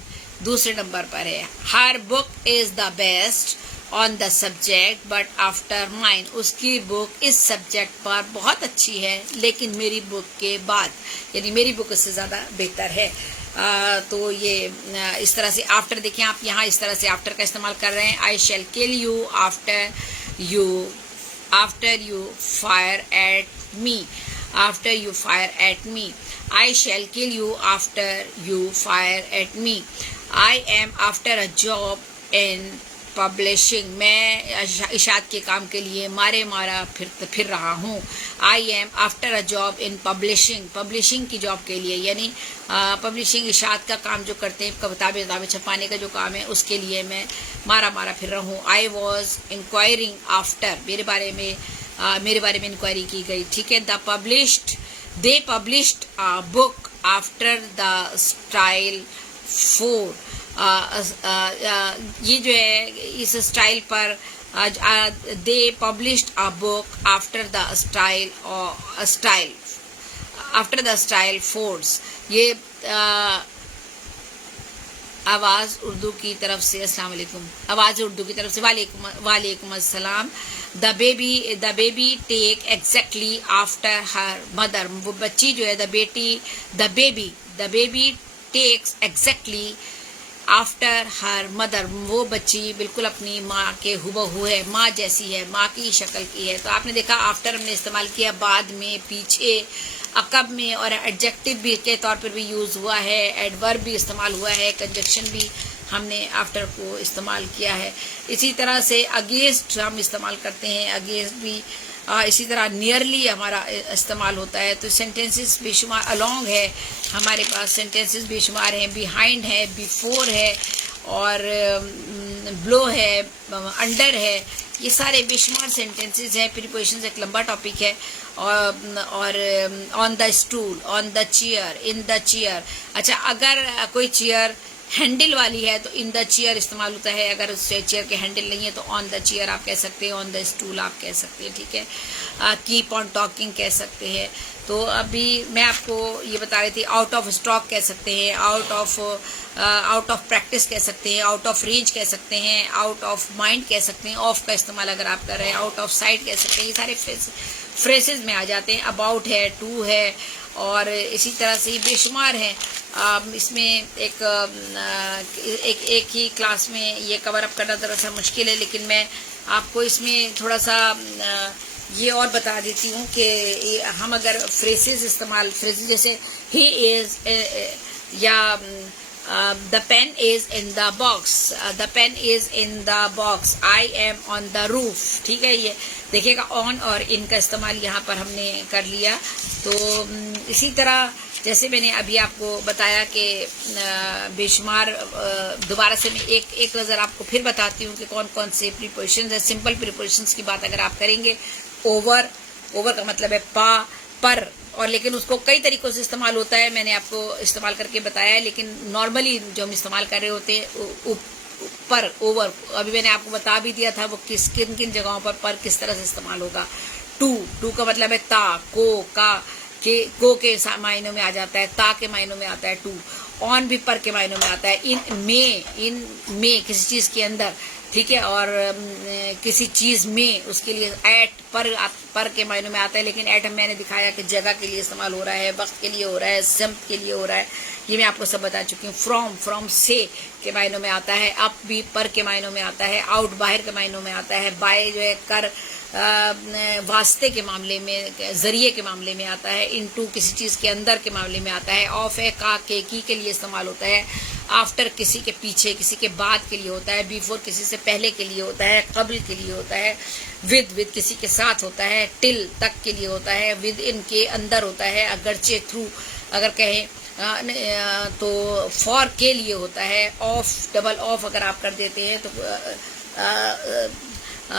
दूसरे नंबर पर है। Her book is the best on the subject but after mine, उसकी बुक इस सब्जेक्ट पर बहुत अच्छी है लेकिन मेरी बुक के बाद, यानी मेरी बुक उससे ज़्यादा बेहतर है। तो ये इस तरह से आफ्टर देखें आप यहाँ इस तरह से आफ्टर का इस्तेमाल कर रहे हैं। I shall kill you after you fire at me, after you fire at me. I shall kill you after you fire at me. I am after a job in publishing, मैं इशात के काम के लिए मारा फिर रहा हूँ। आई am after a job in publishing की जॉब के लिए, यानी पब्लिशिंग इशात का काम जो करते हैं, किताबें छपाने का जो काम है, उसके लिए मैं मारा फिर रहा हूँ। आई वॉज इंक्वायरिंग आफ्टर, मेरे बारे में इंक्वायरी की गई, ठीक है। They published a book after the style 4, ये जो है इस स्टाइल पर, they published a book after the style 4, ये आवाज़ उर्दू की तरफ से, अस्सलाम वालेकुम, आवाज़ उर्दू की तरफ से वालेकुम अस्सलाम। The baby take exactly after her mother, वो बच्ची जो है the baby takes exactly after her mother, वो बच्ची बिल्कुल अपनी माँ के हुबहू है, माँ जैसी है, माँ की शक्ल की है। तो आपने देखा आफ्टर हमने इस्तेमाल किया, बाद में, पीछे, अकब में, और एडजेक्टिव भी के तौर पर भी यूज़ हुआ है, एडवर्ब भी इस्तेमाल हुआ है, कंजक्शन भी हमने आफ्टर को इस्तेमाल किया है। इसी तरह से अगेंस्ट हम इस्तेमाल करते हैं, अगेंस्ट भी इसी तरह नियरली हमारा इस्तेमाल होता है। तो सेंटेंसेस बेशुमार, अलोंग है हमारे पास सेंटेंसेस बेशुमार हैं, बिहाइंड है, बिफोर है, और ब्लो है, अंडर है, ये सारे बेशुमार सेंटेंसेस हैं। प्रीपोजिशंस एक लंबा टॉपिक है। और on the stool, on the chair, in the chair. अच्छा, अगर कोई चेयर हैंडल वाली है तो इन द चेयर इस्तेमाल होता है, अगर उस चेयर के हैंडल नहीं है तो ऑन द चेयर आप कह सकते हैं, ऑन द स्टूल आप कह सकते हैं, ठीक है। कीप ऑन टॉकिंग कह सकते हैं। तो अभी मैं आपको ये बता रही थी, आउट ऑफ स्टॉक कह सकते हैं, आउट ऑफ प्रैक्टिस कह सकते हैं, आउट ऑफ रेंज कह सकते हैं, आउट ऑफ माइंड कह सकते हैं, ऑफ का इस्तेमाल अगर आप कर रहे हैं, आउट ऑफ साइट कह सकते हैं। ये सारे फ्रेजेस में आ जाते हैं। अबाउट है, टू है, और इसी तरह से बेशुमार हैं। इसमें एक ही क्लास में ये कवर अप करना थोड़ा सा मुश्किल है, लेकिन मैं आपको इसमें थोड़ा सा ये और बता देती हूँ कि हम अगर फ्रेजेस जैसे ही इज, या the pen is in the box, the pen is in the box, I am on the roof, ठीक है। ये देखिएगा, ऑन और इन का इस्तेमाल यहाँ पर हमने कर लिया। तो इसी तरह जैसे मैंने अभी आपको बताया कि बेशुमार, दोबारा से मैं एक नज़र आपको फिर बताती हूँ कि कौन कौन से प्रीपोजिशंस है। सिंपल प्रीपोजिशंस की बात अगर आप करेंगे, ओवर का मतलब है पर, और लेकिन उसको कई तरीकों से इस्तेमाल होता है, मैंने आपको इस्तेमाल करके बताया है। लेकिन नॉर्मली जो हम इस्तेमाल कर रहे होते हैं पर, ओवर, अभी मैंने आपको बता भी दिया था वो किन किन जगहों पर किस तरह से इस्तेमाल होगा। टू का मतलब है ता, को के मायनों में आ जाता है, ता के मायनों में आता है टू। ऑन भी पर के मायनों में आता है। इन में किसी चीज के अंदर, ठीक है। और किसी चीज में, उसके लिए एट, पर के मायनों में आता है। लेकिन एट मैंने दिखाया कि जगह के लिए इस्तेमाल हो रहा है, वक्त के लिए हो रहा है, समत के लिए हो रहा है, ये मैं आपको सब बता चुकी हूँ। फ्रॉम से के मायनों में आता है। अप भी पर के मायनों में आता है। आउट बाहर के मायनों में आता है। बाय जो है कर, वास्ते के मामले में, जरिए के मामले में आता है। इनटू किसी चीज के अंदर के मामले में आता है। ऑफ है का, के लिए इस्तेमाल होता है। आफ्टर किसी के पीछे, किसी के बाद के लिए होता है। बिफोर किसी से पहले के लिए होता है। कबल के लिए होता है। विद किसी के साथ होता है। टिल तक के लिए होता है। विद इन के अंदर होता है। अगरचे, थ्रू अगर कहें तो फॉर के लिए होता है। ऑफ, डबल ऑफ अगर आप कर देते हैं तो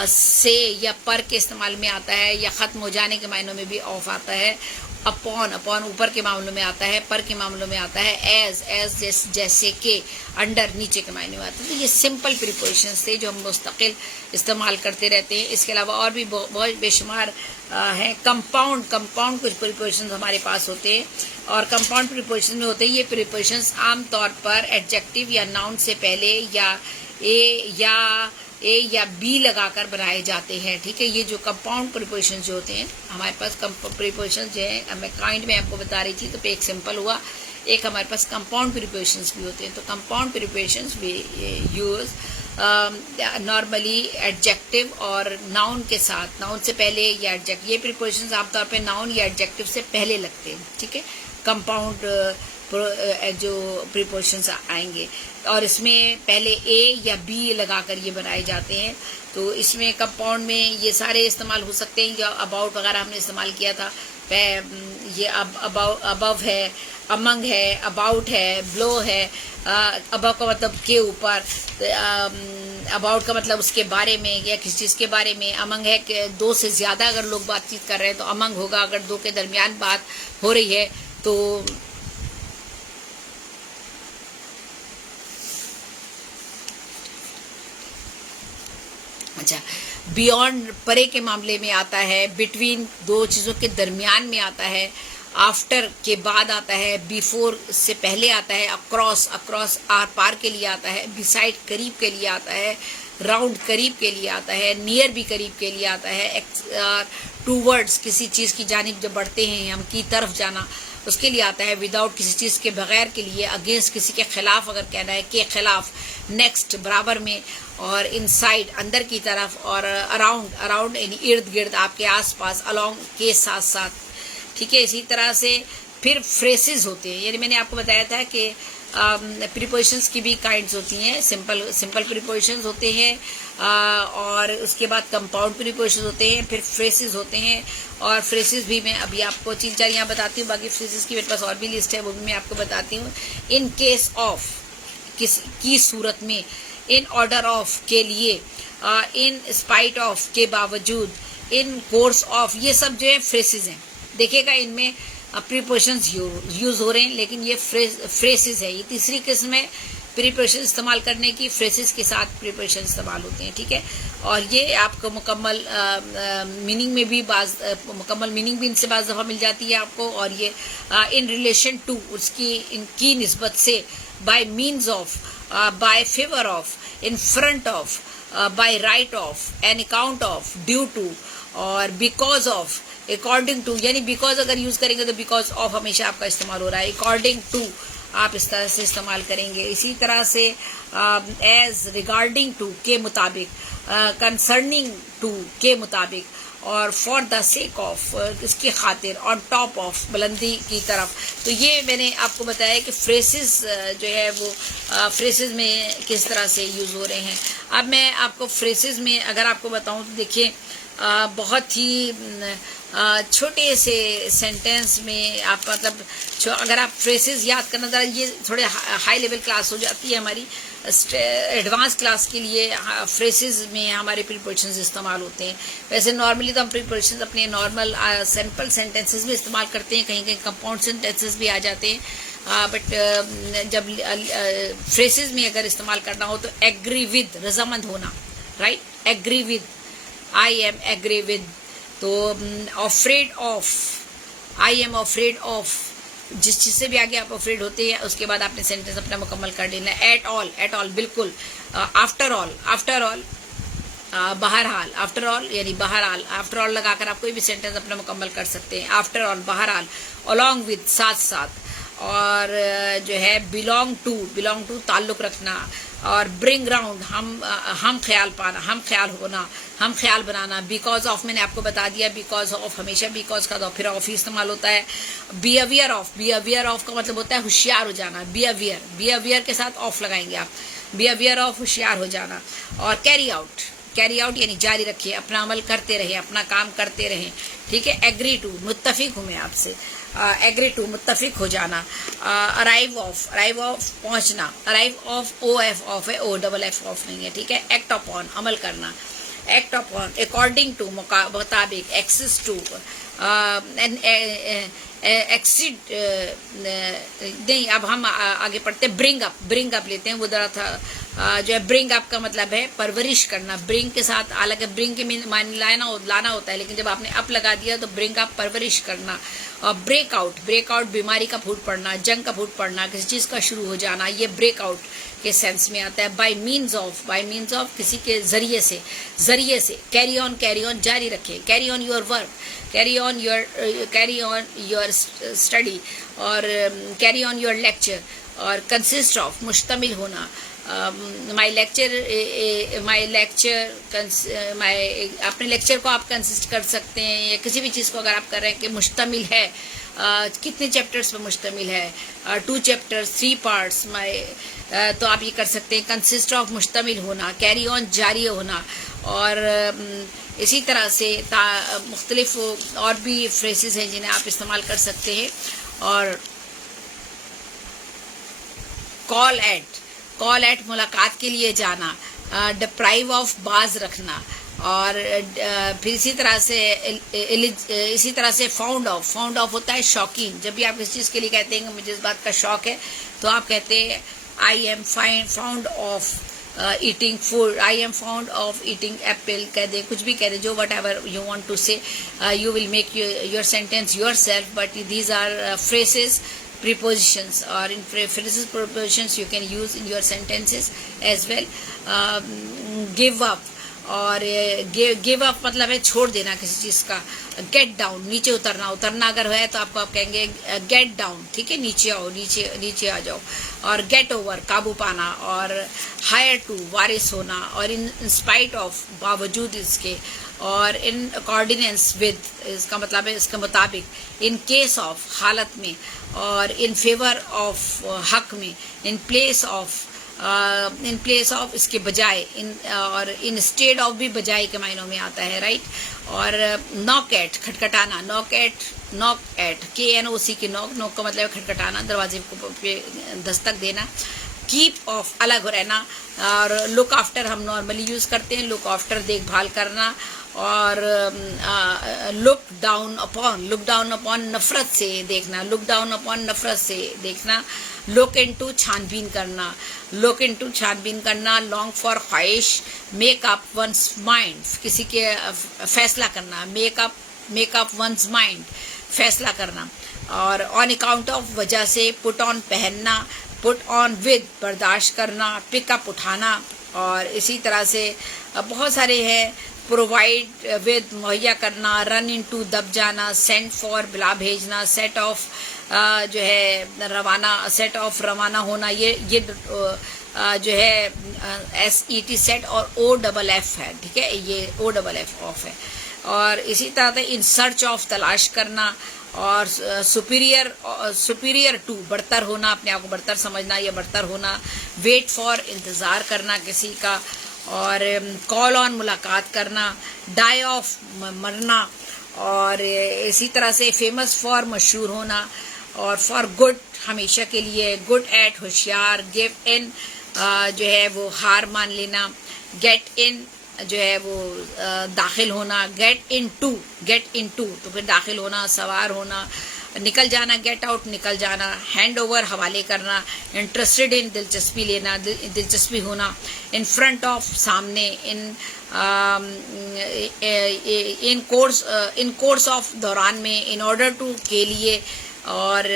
से या पर के इस्तेमाल में आता है, या खत्म हो जाने के मायनों में भी ऑफ आता है। अपॉन ऊपर के मामलों में आता है। पर के मामलों में आता है। एज जैसे के, अंडर नीचे के मायने में आता है। तो ये सिंपल प्रीपोजिशंस थे जो हम मुस्तकिल इस्तेमाल करते रहते हैं। इसके अलावा और भी बहुत बेशुमार हैं। कंपाउंड कुछ प्रीपोजिशंस हमारे पास होते हैं, और कंपाउंड प्रीपोजिशन में होते हैं ये प्रीपोजिशंस आमतौर पर एडजेक्टिव या नाउन से पहले ए या बी लगाकर बनाए जाते हैं, ठीक है। ये जो कंपाउंड प्रीपोजिशन जो होते हैं हमारे पास, प्रीपोजिशन जो है मैं काइंड में आपको बता रही थी, तो एक सिंपल हुआ, एक हमारे पास कंपाउंड प्रीपोजिशंस भी होते हैं। तो कंपाउंड प्रीपोजिशंस भी यूज नॉर्मली एडजेक्टिव और नाउन के साथ, नाउन से पहले या एडजेक्टिव, ये प्रीपोजिशंस आमतौर पे नाउन या एडजेक्टिव से पहले लगते हैं, ठीक है। कंपाउंड जो प्रीपोजिशंस आएंगे, और इसमें पहले ए या बी लगाकर ये बनाए जाते हैं। तो इसमें कंपाउंड में ये सारे इस्तेमाल हो सकते हैं। या अबाउट वगैरह हमने इस्तेमाल किया था, ये अबव है, अमंग है, अबाउट है, ब्लो है। अबव का मतलब के ऊपर, अबाउट का मतलब उसके बारे में या किसी चीज़ के बारे में। अमंग है कि दो से ज़्यादा अगर लोग बातचीत कर रहे हैं तो अमंग होगा। अगर दो के दरमियान बात हो रही है तो अच्छा, बियॉन्ड परे के मामले में आता है। बिटवीन दो चीज़ों के दरमियान में आता है। आफ्टर के बाद आता है। बिफोर से पहले आता है। अक्रॉस आर पार के लिए आता है। बिसाइड करीब के लिए आता है। राउंड करीब के लिए आता है। नियर भी करीब के लिए आता है। टूवर्ड्स किसी चीज़ की जानिब जब बढ़ते हैं हम, की तरफ जाना, उसके लिए आता है। विदाउट किसी चीज़ के बगैर के लिए। अगेंस्ट किसी के खिलाफ अगर कहना है, के खिलाफ। नेक्स्ट बराबर में। और इनसाइड अंदर की तरफ। और अराउंड यानी इर्द गिर्द, आपके आसपास। अलोंग के साथ साथ, ठीक है। इसी तरह से फिर फ्रेसेस होते हैं, यानी मैंने आपको बताया था कि प्रीपोजिशंस की भी काइंड्स होती हैं। सिंपल प्रीपोजिशंस होते हैं, और उसके बाद कंपाउंड प्रीपोजिशंस होते हैं, फिर फ्रेसेस होते हैं। और फ्रेसेस भी मैं अभी आपको 3-4 यहाँ बताती हूँ, बाकी फ्रेसेस की मेरे पास और भी लिस्ट है, वो भी मैं आपको बताती हूँ। इन केस ऑफ, की सूरत में, इन ऑर्डर ऑफ के लिए, इन स्पाइट ऑफ के बावजूद, इन कोर्स ऑफ, ये सब जो है फ्रेसेस हैं। देखिएगा इनमें प्रीपोजिशंस यूज हो रहे हैं, लेकिन ये फ्रेसेस है। ये तीसरी किस्म है प्रीपोजिशन इस्तेमाल करने की, फ्रेसेस के साथ प्रीपोजिशन इस्तेमाल होते हैं, ठीक है। और ये आपको मुकम्मल मीनिंग में भी मुकम्मल मीनिंग भी इनसे बाज़ दफ़ा मिल जाती है आपको। और ये इन रिलेशन टू, उसकी इनकी निस्बत से, by means of, by favour of, in front of, by right of, an account of, due to, और बिकॉज ऑफ, अकॉर्डिंग टू। यानी बिकॉज अगर यूज करेंगे तो बिकॉज ऑफ हमेशा आपका इस्तेमाल हो रहा है। अकॉर्डिंग टू आप इस तरह से इस्तेमाल करेंगे। इसी तरह से एज, रिगार्डिंग टू के मुताबिक, कंसर्निंग टू के मुताबिक, और फॉर द सेक ऑफ, इसकी खातिर, ऑन टॉप ऑफ, बुलंदी की तरफ। तो ये मैंने आपको बताया कि फ्रेसेस जो है वो फ्रेसेस में किस तरह से यूज हो रहे हैं। अब मैं आपको फ्रेसेस में अगर आपको बताऊं तो देखिए, बहुत ही छोटे से सेंटेंस में आप मतलब अगर आप फ्रेसेस याद करना जरा, ये थोड़े हाई लेवल क्लास हो जाती है हमारी। एडवांस क्लास के लिए फ्रेसेस में हमारे प्रीपोजिशंस इस्तेमाल होते हैं। वैसे नॉर्मली तो हम प्रीपोजिशंस अपने नॉर्मल सिंपल सेंटेंसेस में इस्तेमाल करते हैं, कहीं कहीं कंपाउंड सेंटेंसेस भी आ जाते हैं। बट जब फ्रेसेस में अगर इस्तेमाल करना हो तो एग्री विद, रजामंद होना, right, agree with, I am agree with. तो afraid of, I am afraid of, जिस चीज से भी आगे आप अफ्रेड होते हैं उसके बाद आपने सेंटेंस अपना मुकम्मल कर लेना। एट ऑल, एट ऑल, बिल्कुल। आफ्टर ऑल, आफ्टर ऑल, बहरहाल, आफ्टर ऑल यानी बहरहाल, आफ्टर ऑल लगाकर आप कोई भी सेंटेंस अपना मुकम्मल कर सकते हैं। आफ्टर ऑल, बहरहाल। अलॉन्ग विद, साथ साथ। और जो है बिलोंग टू ताल्लुक रखना। और ब्रिंग राउंड, हम ख्याल पाना, हम ख्याल होना, हम ख्याल बनाना। बिकॉज ऑफ मैंने आपको बता दिया, बिकॉज ऑफ हमेशा बिकॉज का फिर ऑफ ही इस्तेमाल होता है। बी अवियर ऑफ, बी अवियर ऑफ का मतलब होता है होशियार हो जाना। बी अवियर, बी अवियर के साथ ऑफ लगाएंगे आप। बी अवियर ऑफ, होशियार हो जाना। और कैरी आउट, कैरी आउट यानी जारी रखिए, अपना अमल करते रहे, अपना काम करते रहे, ठीक है। एग्री टू, मुत्तफिक हूं मैं आपसे, एग्री टू, मुत्तफिक हो जाना। अराइव ऑफ, अराइव ऑफ पहुंचना। Arrive of, O F of है, ओ डबल एफ ऑफ नहीं है, ठीक है। एक्ट अपॉन, अमल करना। एक्ट अपॉन, अकॉर्डिंग टू, मुताबिक। एक्सेस टू, एक्सीड नहीं। अब हम आगे पढ़ते हैं। ब्रिंग अप, ब्रिंग अप लेते हैं, वो जरा था जो है ब्रिंग अप का मतलब है परवरिश करना। ब्रिंग के साथ, हालांकि ब्रिंग के मायने लाना होता है, लेकिन जब आपने अप लगा दिया तो ब्रिंग अप, परवरिश करना। और ब्रेकआउट, ब्रेकआउट बीमारी का फूट पड़ना, जंग का फूट पड़ना, किसी चीज का शुरू हो जाना, ये ब्रेकआउट के सेंस में आता है। Bye means of, bye means of किसी के जरिए से, जरिए से। कैरी ऑन, कैरी ऑन जारी रखें। Carry on your work, carry on your study, और कैरी ऑन योर लेक्चर। और कंसिस्ट ऑफ, मुश्तमिल होना। माई लेक्चर, अपने लेक्चर को आप कंसिस्ट कर सकते हैं, या किसी भी चीज़ को अगर आप कर रहे हैं कि मुश्तमिल है, कितने चैप्टर्स पर मुश्तमिल है, 2 चैप्टर्स, 3 पार्ट्स, तो आप ये कर सकते हैं कंसिस्ट ऑफ, मुश्तमिल होना। कैरी ऑन, जारी होना। और इसी तरह से मुख्तलिफ और भी फ्रेसेस हैं जिन्हें आप इस्तेमाल कर सकते हैं। और कॉल एट, मुलाकात के लिए जाना। डिप्राइव ऑफ, बाज रखना। और फिर इसी तरह से फाउंड ऑफ होता है शौकीन। जब भी आप किसी चीज़ के लिए कहते हैं कि मुझे इस बात का शौक है, तो आप कहते हैं I am fond of eating food, I am fond of eating apple, कह दे, कुछ भी कह दे, जो whatever you want to say, you will make your sentence yourself, but these are phrases, prepositions, or in phrases prepositions you can use in your sentences as well. Give up, और give up मतलब है छोड़ देना किसी चीज का। Get down, नीचे उतरना, उतरना अगर है तो आपको आप कहेंगे गेट डाउन, ठीक है, नीचे आओ, नीचे आ जाओ। और गेट ओवर, काबू पाना। और हायर टू, वारिस होना। और इन स्पाइट ऑफ, बावजूद इसके। और इन अकॉर्डिनेंस विद, इसका मतलब है इसके मुताबिक। इन केस ऑफ, हालत में। और इन फेवर ऑफ हक में, इन प्लेस ऑफ इसके बजाय, और इन स्टेड ऑफ भी बजाय के मायनों में आता है, राइट। और नॉक एट, खटखटाना, नॉक एट KNOC की नॉक का मतलब खटखटाना, दरवाजे को पे दस्तक देना। कीप ऑफ, अलग रहना। और लुक आफ्टर हम नॉर्मली यूज करते हैं, लुक आफ्टर देखभाल करना। और लुक डाउन अपॉन नफरत से देखना, लुक डाउन अपॉन नफरत से देखना। लुक इनटू, छानबीन करना, लॉन्ग फॉर, ख्वाहिश। मेक अप वंस माइंड, किसी के फैसला करना, मेक अप वंस माइंड, फैसला करना। और ऑन अकाउंट ऑफ, वजह से। पुट ऑन, पहनना। पुट ऑन विद, बर्दाश्त करना। पिकअप, उठाना। और इसी तरह से बहुत सारे हैं। प्रोवाइड विद, मुहैया करना। रन इनटू, दब जाना। सेंड फॉर, बिला भेजना। सेट ऑफ जो है रवाना, सेट ऑफ रवाना होना। ये जो है SET सेट और OFF है, ठीक है, ये OFF ऑफ है। और इसी तरह से इन सर्च ऑफ, तलाश करना। और सुपीरियर टू, बढ़तर होना, अपने आप को बढ़तर समझना या बढ़तर होना। वेट फॉर, इंतज़ार करना किसी का। और कॉल ऑन, मुलाकात करना। डाई ऑफ, मरना। और इसी तरह से फेमस फॉर, मशहूर होना। और फॉर गुड, हमेशा के लिए। गुड एट, होशियार। गिव इन जो है वो हार मान लेना। गेट इन जो है वो दाखिल होना। गेट इन टू तो फिर दाखिल होना, सवार होना। निकल जाना, गेट आउट, निकल जाना। हैंड ओवर, हवाले करना। इंटरेस्टेड इन, दिलचस्पी लेना, दिलचस्पी होना। इन फ्रंट ऑफ, सामने। इन कोर्स ऑफ, दौरान में। इन ऑर्डर टू, के लिए। और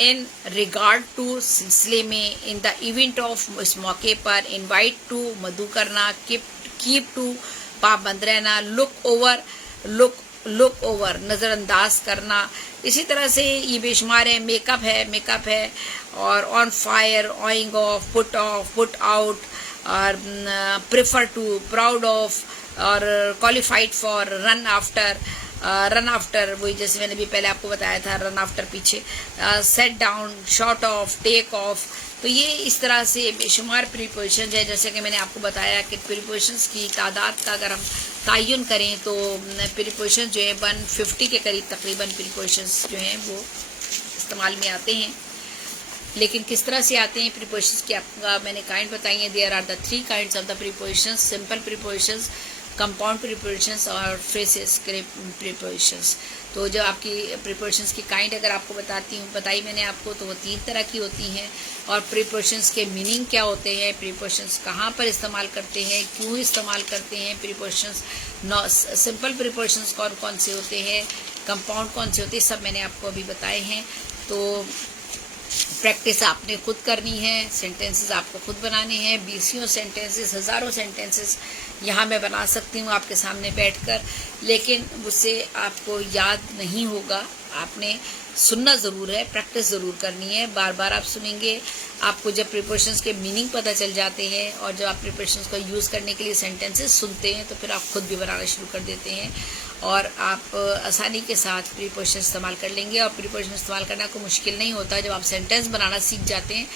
इन रिगार्ड टू, सिलसिले में। इन द इवेंट ऑफ, इस मौके पर। इनवाइट टू, मदु करना। कीप टू, पाबंद रहना। लुक ओवर, नज़रअंदाज करना। इसी तरह से ये बेशुमार है। मेकअप है। और on fire, owing off, put out. और प्रेफर टू, प्राउड ऑफ। और क्वालिफाइड फॉर, रन आफ्टर वही जैसे मैंने भी पहले आपको बताया था, रन आफ्टर पीछे। Set down, short of, take off. तो ये इस तरह से बेशुमार प्रीपोजिशन है। जैसे कि मैंने आपको बताया कि प्रीपोजिशंस की तादाद का अगर हम तयन करें तो प्रीपोजिशन जो है 150 के करीब तकरीबन प्रीपोजिशंस जो हैं वो इस्तेमाल में आते हैं। लेकिन किस तरह से आते हैं प्रीपोजिशंस की आपका मैंने काइंड बताई है। There are the 3 kinds of the prepositions, simple prepositions, compound prepositions और फ्रेसेस प्रीपोजिशंस। तो जो आपकी प्रीपोजिशंस की काइंड अगर आपको बताई मैंने आपको, तो वो 3 तरह की होती हैं। और प्रीपोजिशंस के मीनिंग क्या होते हैं, प्रीपोजिशंस कहाँ पर इस्तेमाल करते हैं, क्यों इस्तेमाल करते हैं, प्रीपोजिशंस सिंपल प्रीपोजिशंस कौन कौन से होते हैं, कंपाउंड कौन से होते हैं, सब मैंने आपको अभी बताए हैं। तो प्रैक्टिस आपने खुद करनी है, सेंटेंसेस आपको खुद बनाने हैं। 20 सेंटेंसेस, हज़ारों सेंटेंसेस यहाँ मैं बना सकती हूँ आपके सामने बैठकर, लेकिन उससे आपको याद नहीं होगा। आपने सुनना ज़रूर है, प्रैक्टिस ज़रूर करनी है। बार बार आप सुनेंगे, आपको जब प्रीपोजिशंस के मीनिंग पता चल जाते हैं और जब आप प्रीपोजिशंस को यूज़ करने के लिए सेंटेंसेस सुनते हैं तो फिर आप खुद भी बनाना शुरू कर देते हैं और आप आसानी के साथ प्रीपोजिशन इस्तेमाल कर लेंगे। और प्रीपोजिशन इस्तेमाल करना कोई मुश्किल नहीं होता। जब आप सेंटेंस बनाना सीख जाते हैं,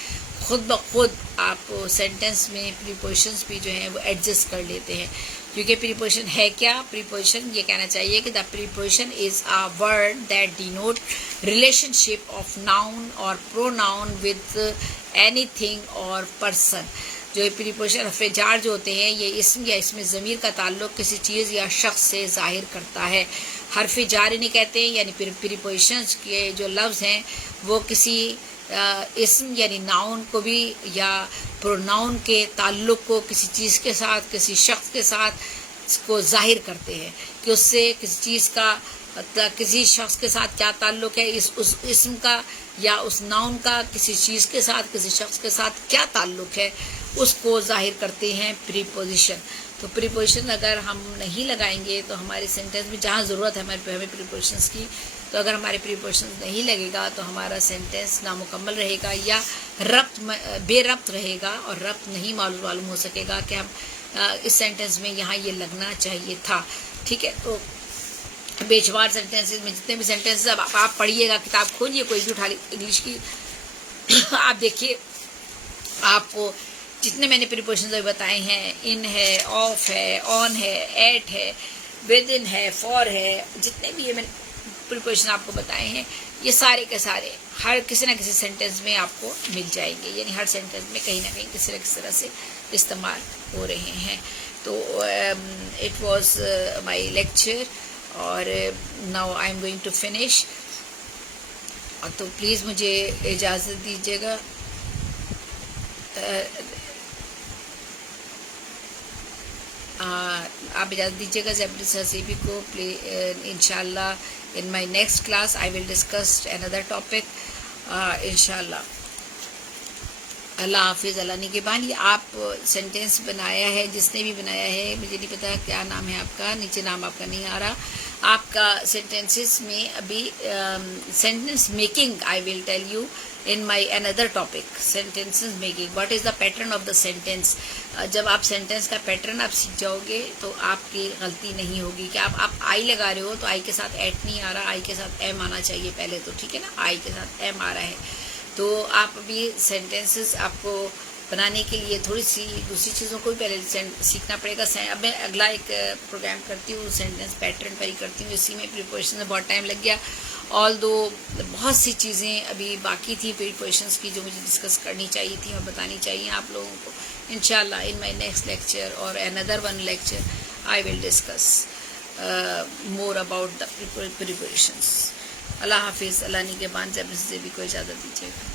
खुद ब खुद आप सेंटेंस में प्रीपोजिशंस भी जो हैं वो एडजस्ट कर लेते हैं। क्योंकि प्रीपोजिशन है क्या, प्रीपोजिशन ये कहना चाहिए कि the preposition is a word that denote relationship of noun और प्रोनाउन विद एनीथिंग और पर्सन। जो प्रीपोजिशन हर्फ़ जार जो होते हैं ये इसम या इसमें ज़मीर का ताल्लुक़ किसी चीज़ या शख्स से ज़ाहिर करता है। हर्फ़ जार इन्हें कहते हैं, यानी प्रीपोजिशंस के जो लफ्ज़ हैं वो किसी इसम यानी नाउन को भी या प्रोनाउन के ताल्लुक़ को किसी चीज़ के साथ, किसी शख्स के साथ को ज़ाहिर करते हैं कि उससे किसी चीज़ का, किसी शख्स के साथ क्या ताल्लुक़ है, उस इसम का या उस नाउन का किसी चीज़ के साथ, किसी शख्स के साथ क्या ताल्लुक़ है, उसको ज़ाहिर करते हैं प्रीपोजिशन। तो प्रीपोजिशन अगर हम नहीं लगाएंगे तो हमारे सेंटेंस में जहाँ ज़रूरत है हमें प्रीपोजिशंस की, तो अगर हमारे प्रीपोजिशन नहीं लगेगा तो हमारा सेंटेंस नामुकम्मल रहेगा या बेरब्त रहेगा और रब्त नहीं मालूम हो सकेगा कि हम इस सेंटेंस में यहाँ ये लगना चाहिए था। ठीक है, तो बेशुमार सेंटेंसेस में जितने भी सेंटेंसेस अब आप पढ़िएगा, किताब खोलिए कोई भी उठा ली इंग्लिश की, आप देखिए आपको जितने मैंने प्रीपोजिशंस अभी बताए हैं, इन है, ऑफ है, ऑन है, एट है, विद इन है, फॉर है, जितने भी ये मैंने प्रीपोजिशन आपको बताए हैं, ये सारे के सारे हर किसी ना किसी सेंटेंस में आपको मिल जाएंगे, यानी हर सेंटेंस में कहीं ना कहीं किसी न किसी तरह से इस्तेमाल हो रहे हैं। तो इट वॉज माई लेक्चर और now I am going to finish. तो प्लीज़ मुझे इजाज़त दीजिएगा। आप इजाज़त दीजिएगा ज़ैबरी ससीबी को। इंशाल्लाह in my next class I will discuss another topic इंशाल्लाह। अल्लाह हाफिज़, अल्लाह निगहबान। ये आप सेंटेंस बनाया है, जिसने भी बनाया है, मुझे नहीं पता क्या नाम है आपका, नीचे नाम आपका नहीं आ रहा। आपका सेंटेंसेस में अभी sentence making I will tell you in my another topic, sentences making, what is the pattern of the sentence. जब आप सेंटेंस का पैटर्न आप सीख जाओगे तो आपकी गलती नहीं होगी कि आप आई लगा रहे हो तो आई के साथ एट नहीं आ रहा, आई के साथ एम आना चाहिए पहले तो, ठीक है ना, आई के साथ एम आ रहा है। तो आप अभी सेंटेंसेस आपको बनाने के लिए थोड़ी सी दूसरी चीज़ों को भी पहले सीखना पड़ेगा। अब मैं अगला एक प्रोग्राम करती हूँ, सेंटेंस पैटर्न पर ही करती हूँ, इसी में प्रीपोजिशन में बहुत टाइम लग गया। ऑल दो बहुत सी चीज़ें अभी बाकी थी प्रीपोजिशंस की जो मुझे डिस्कस करनी चाहिए थी और बतानी चाहिए आप लोगों को। इंशाल्लाह इन माई नेक्स्ट लेक्चर और another one lecture I will discuss more about the prepositions. अल्लाह हाफिज़, अल्लाह निगहबान। ज़ैबरी से भी को इजाज़त दीजिएगा।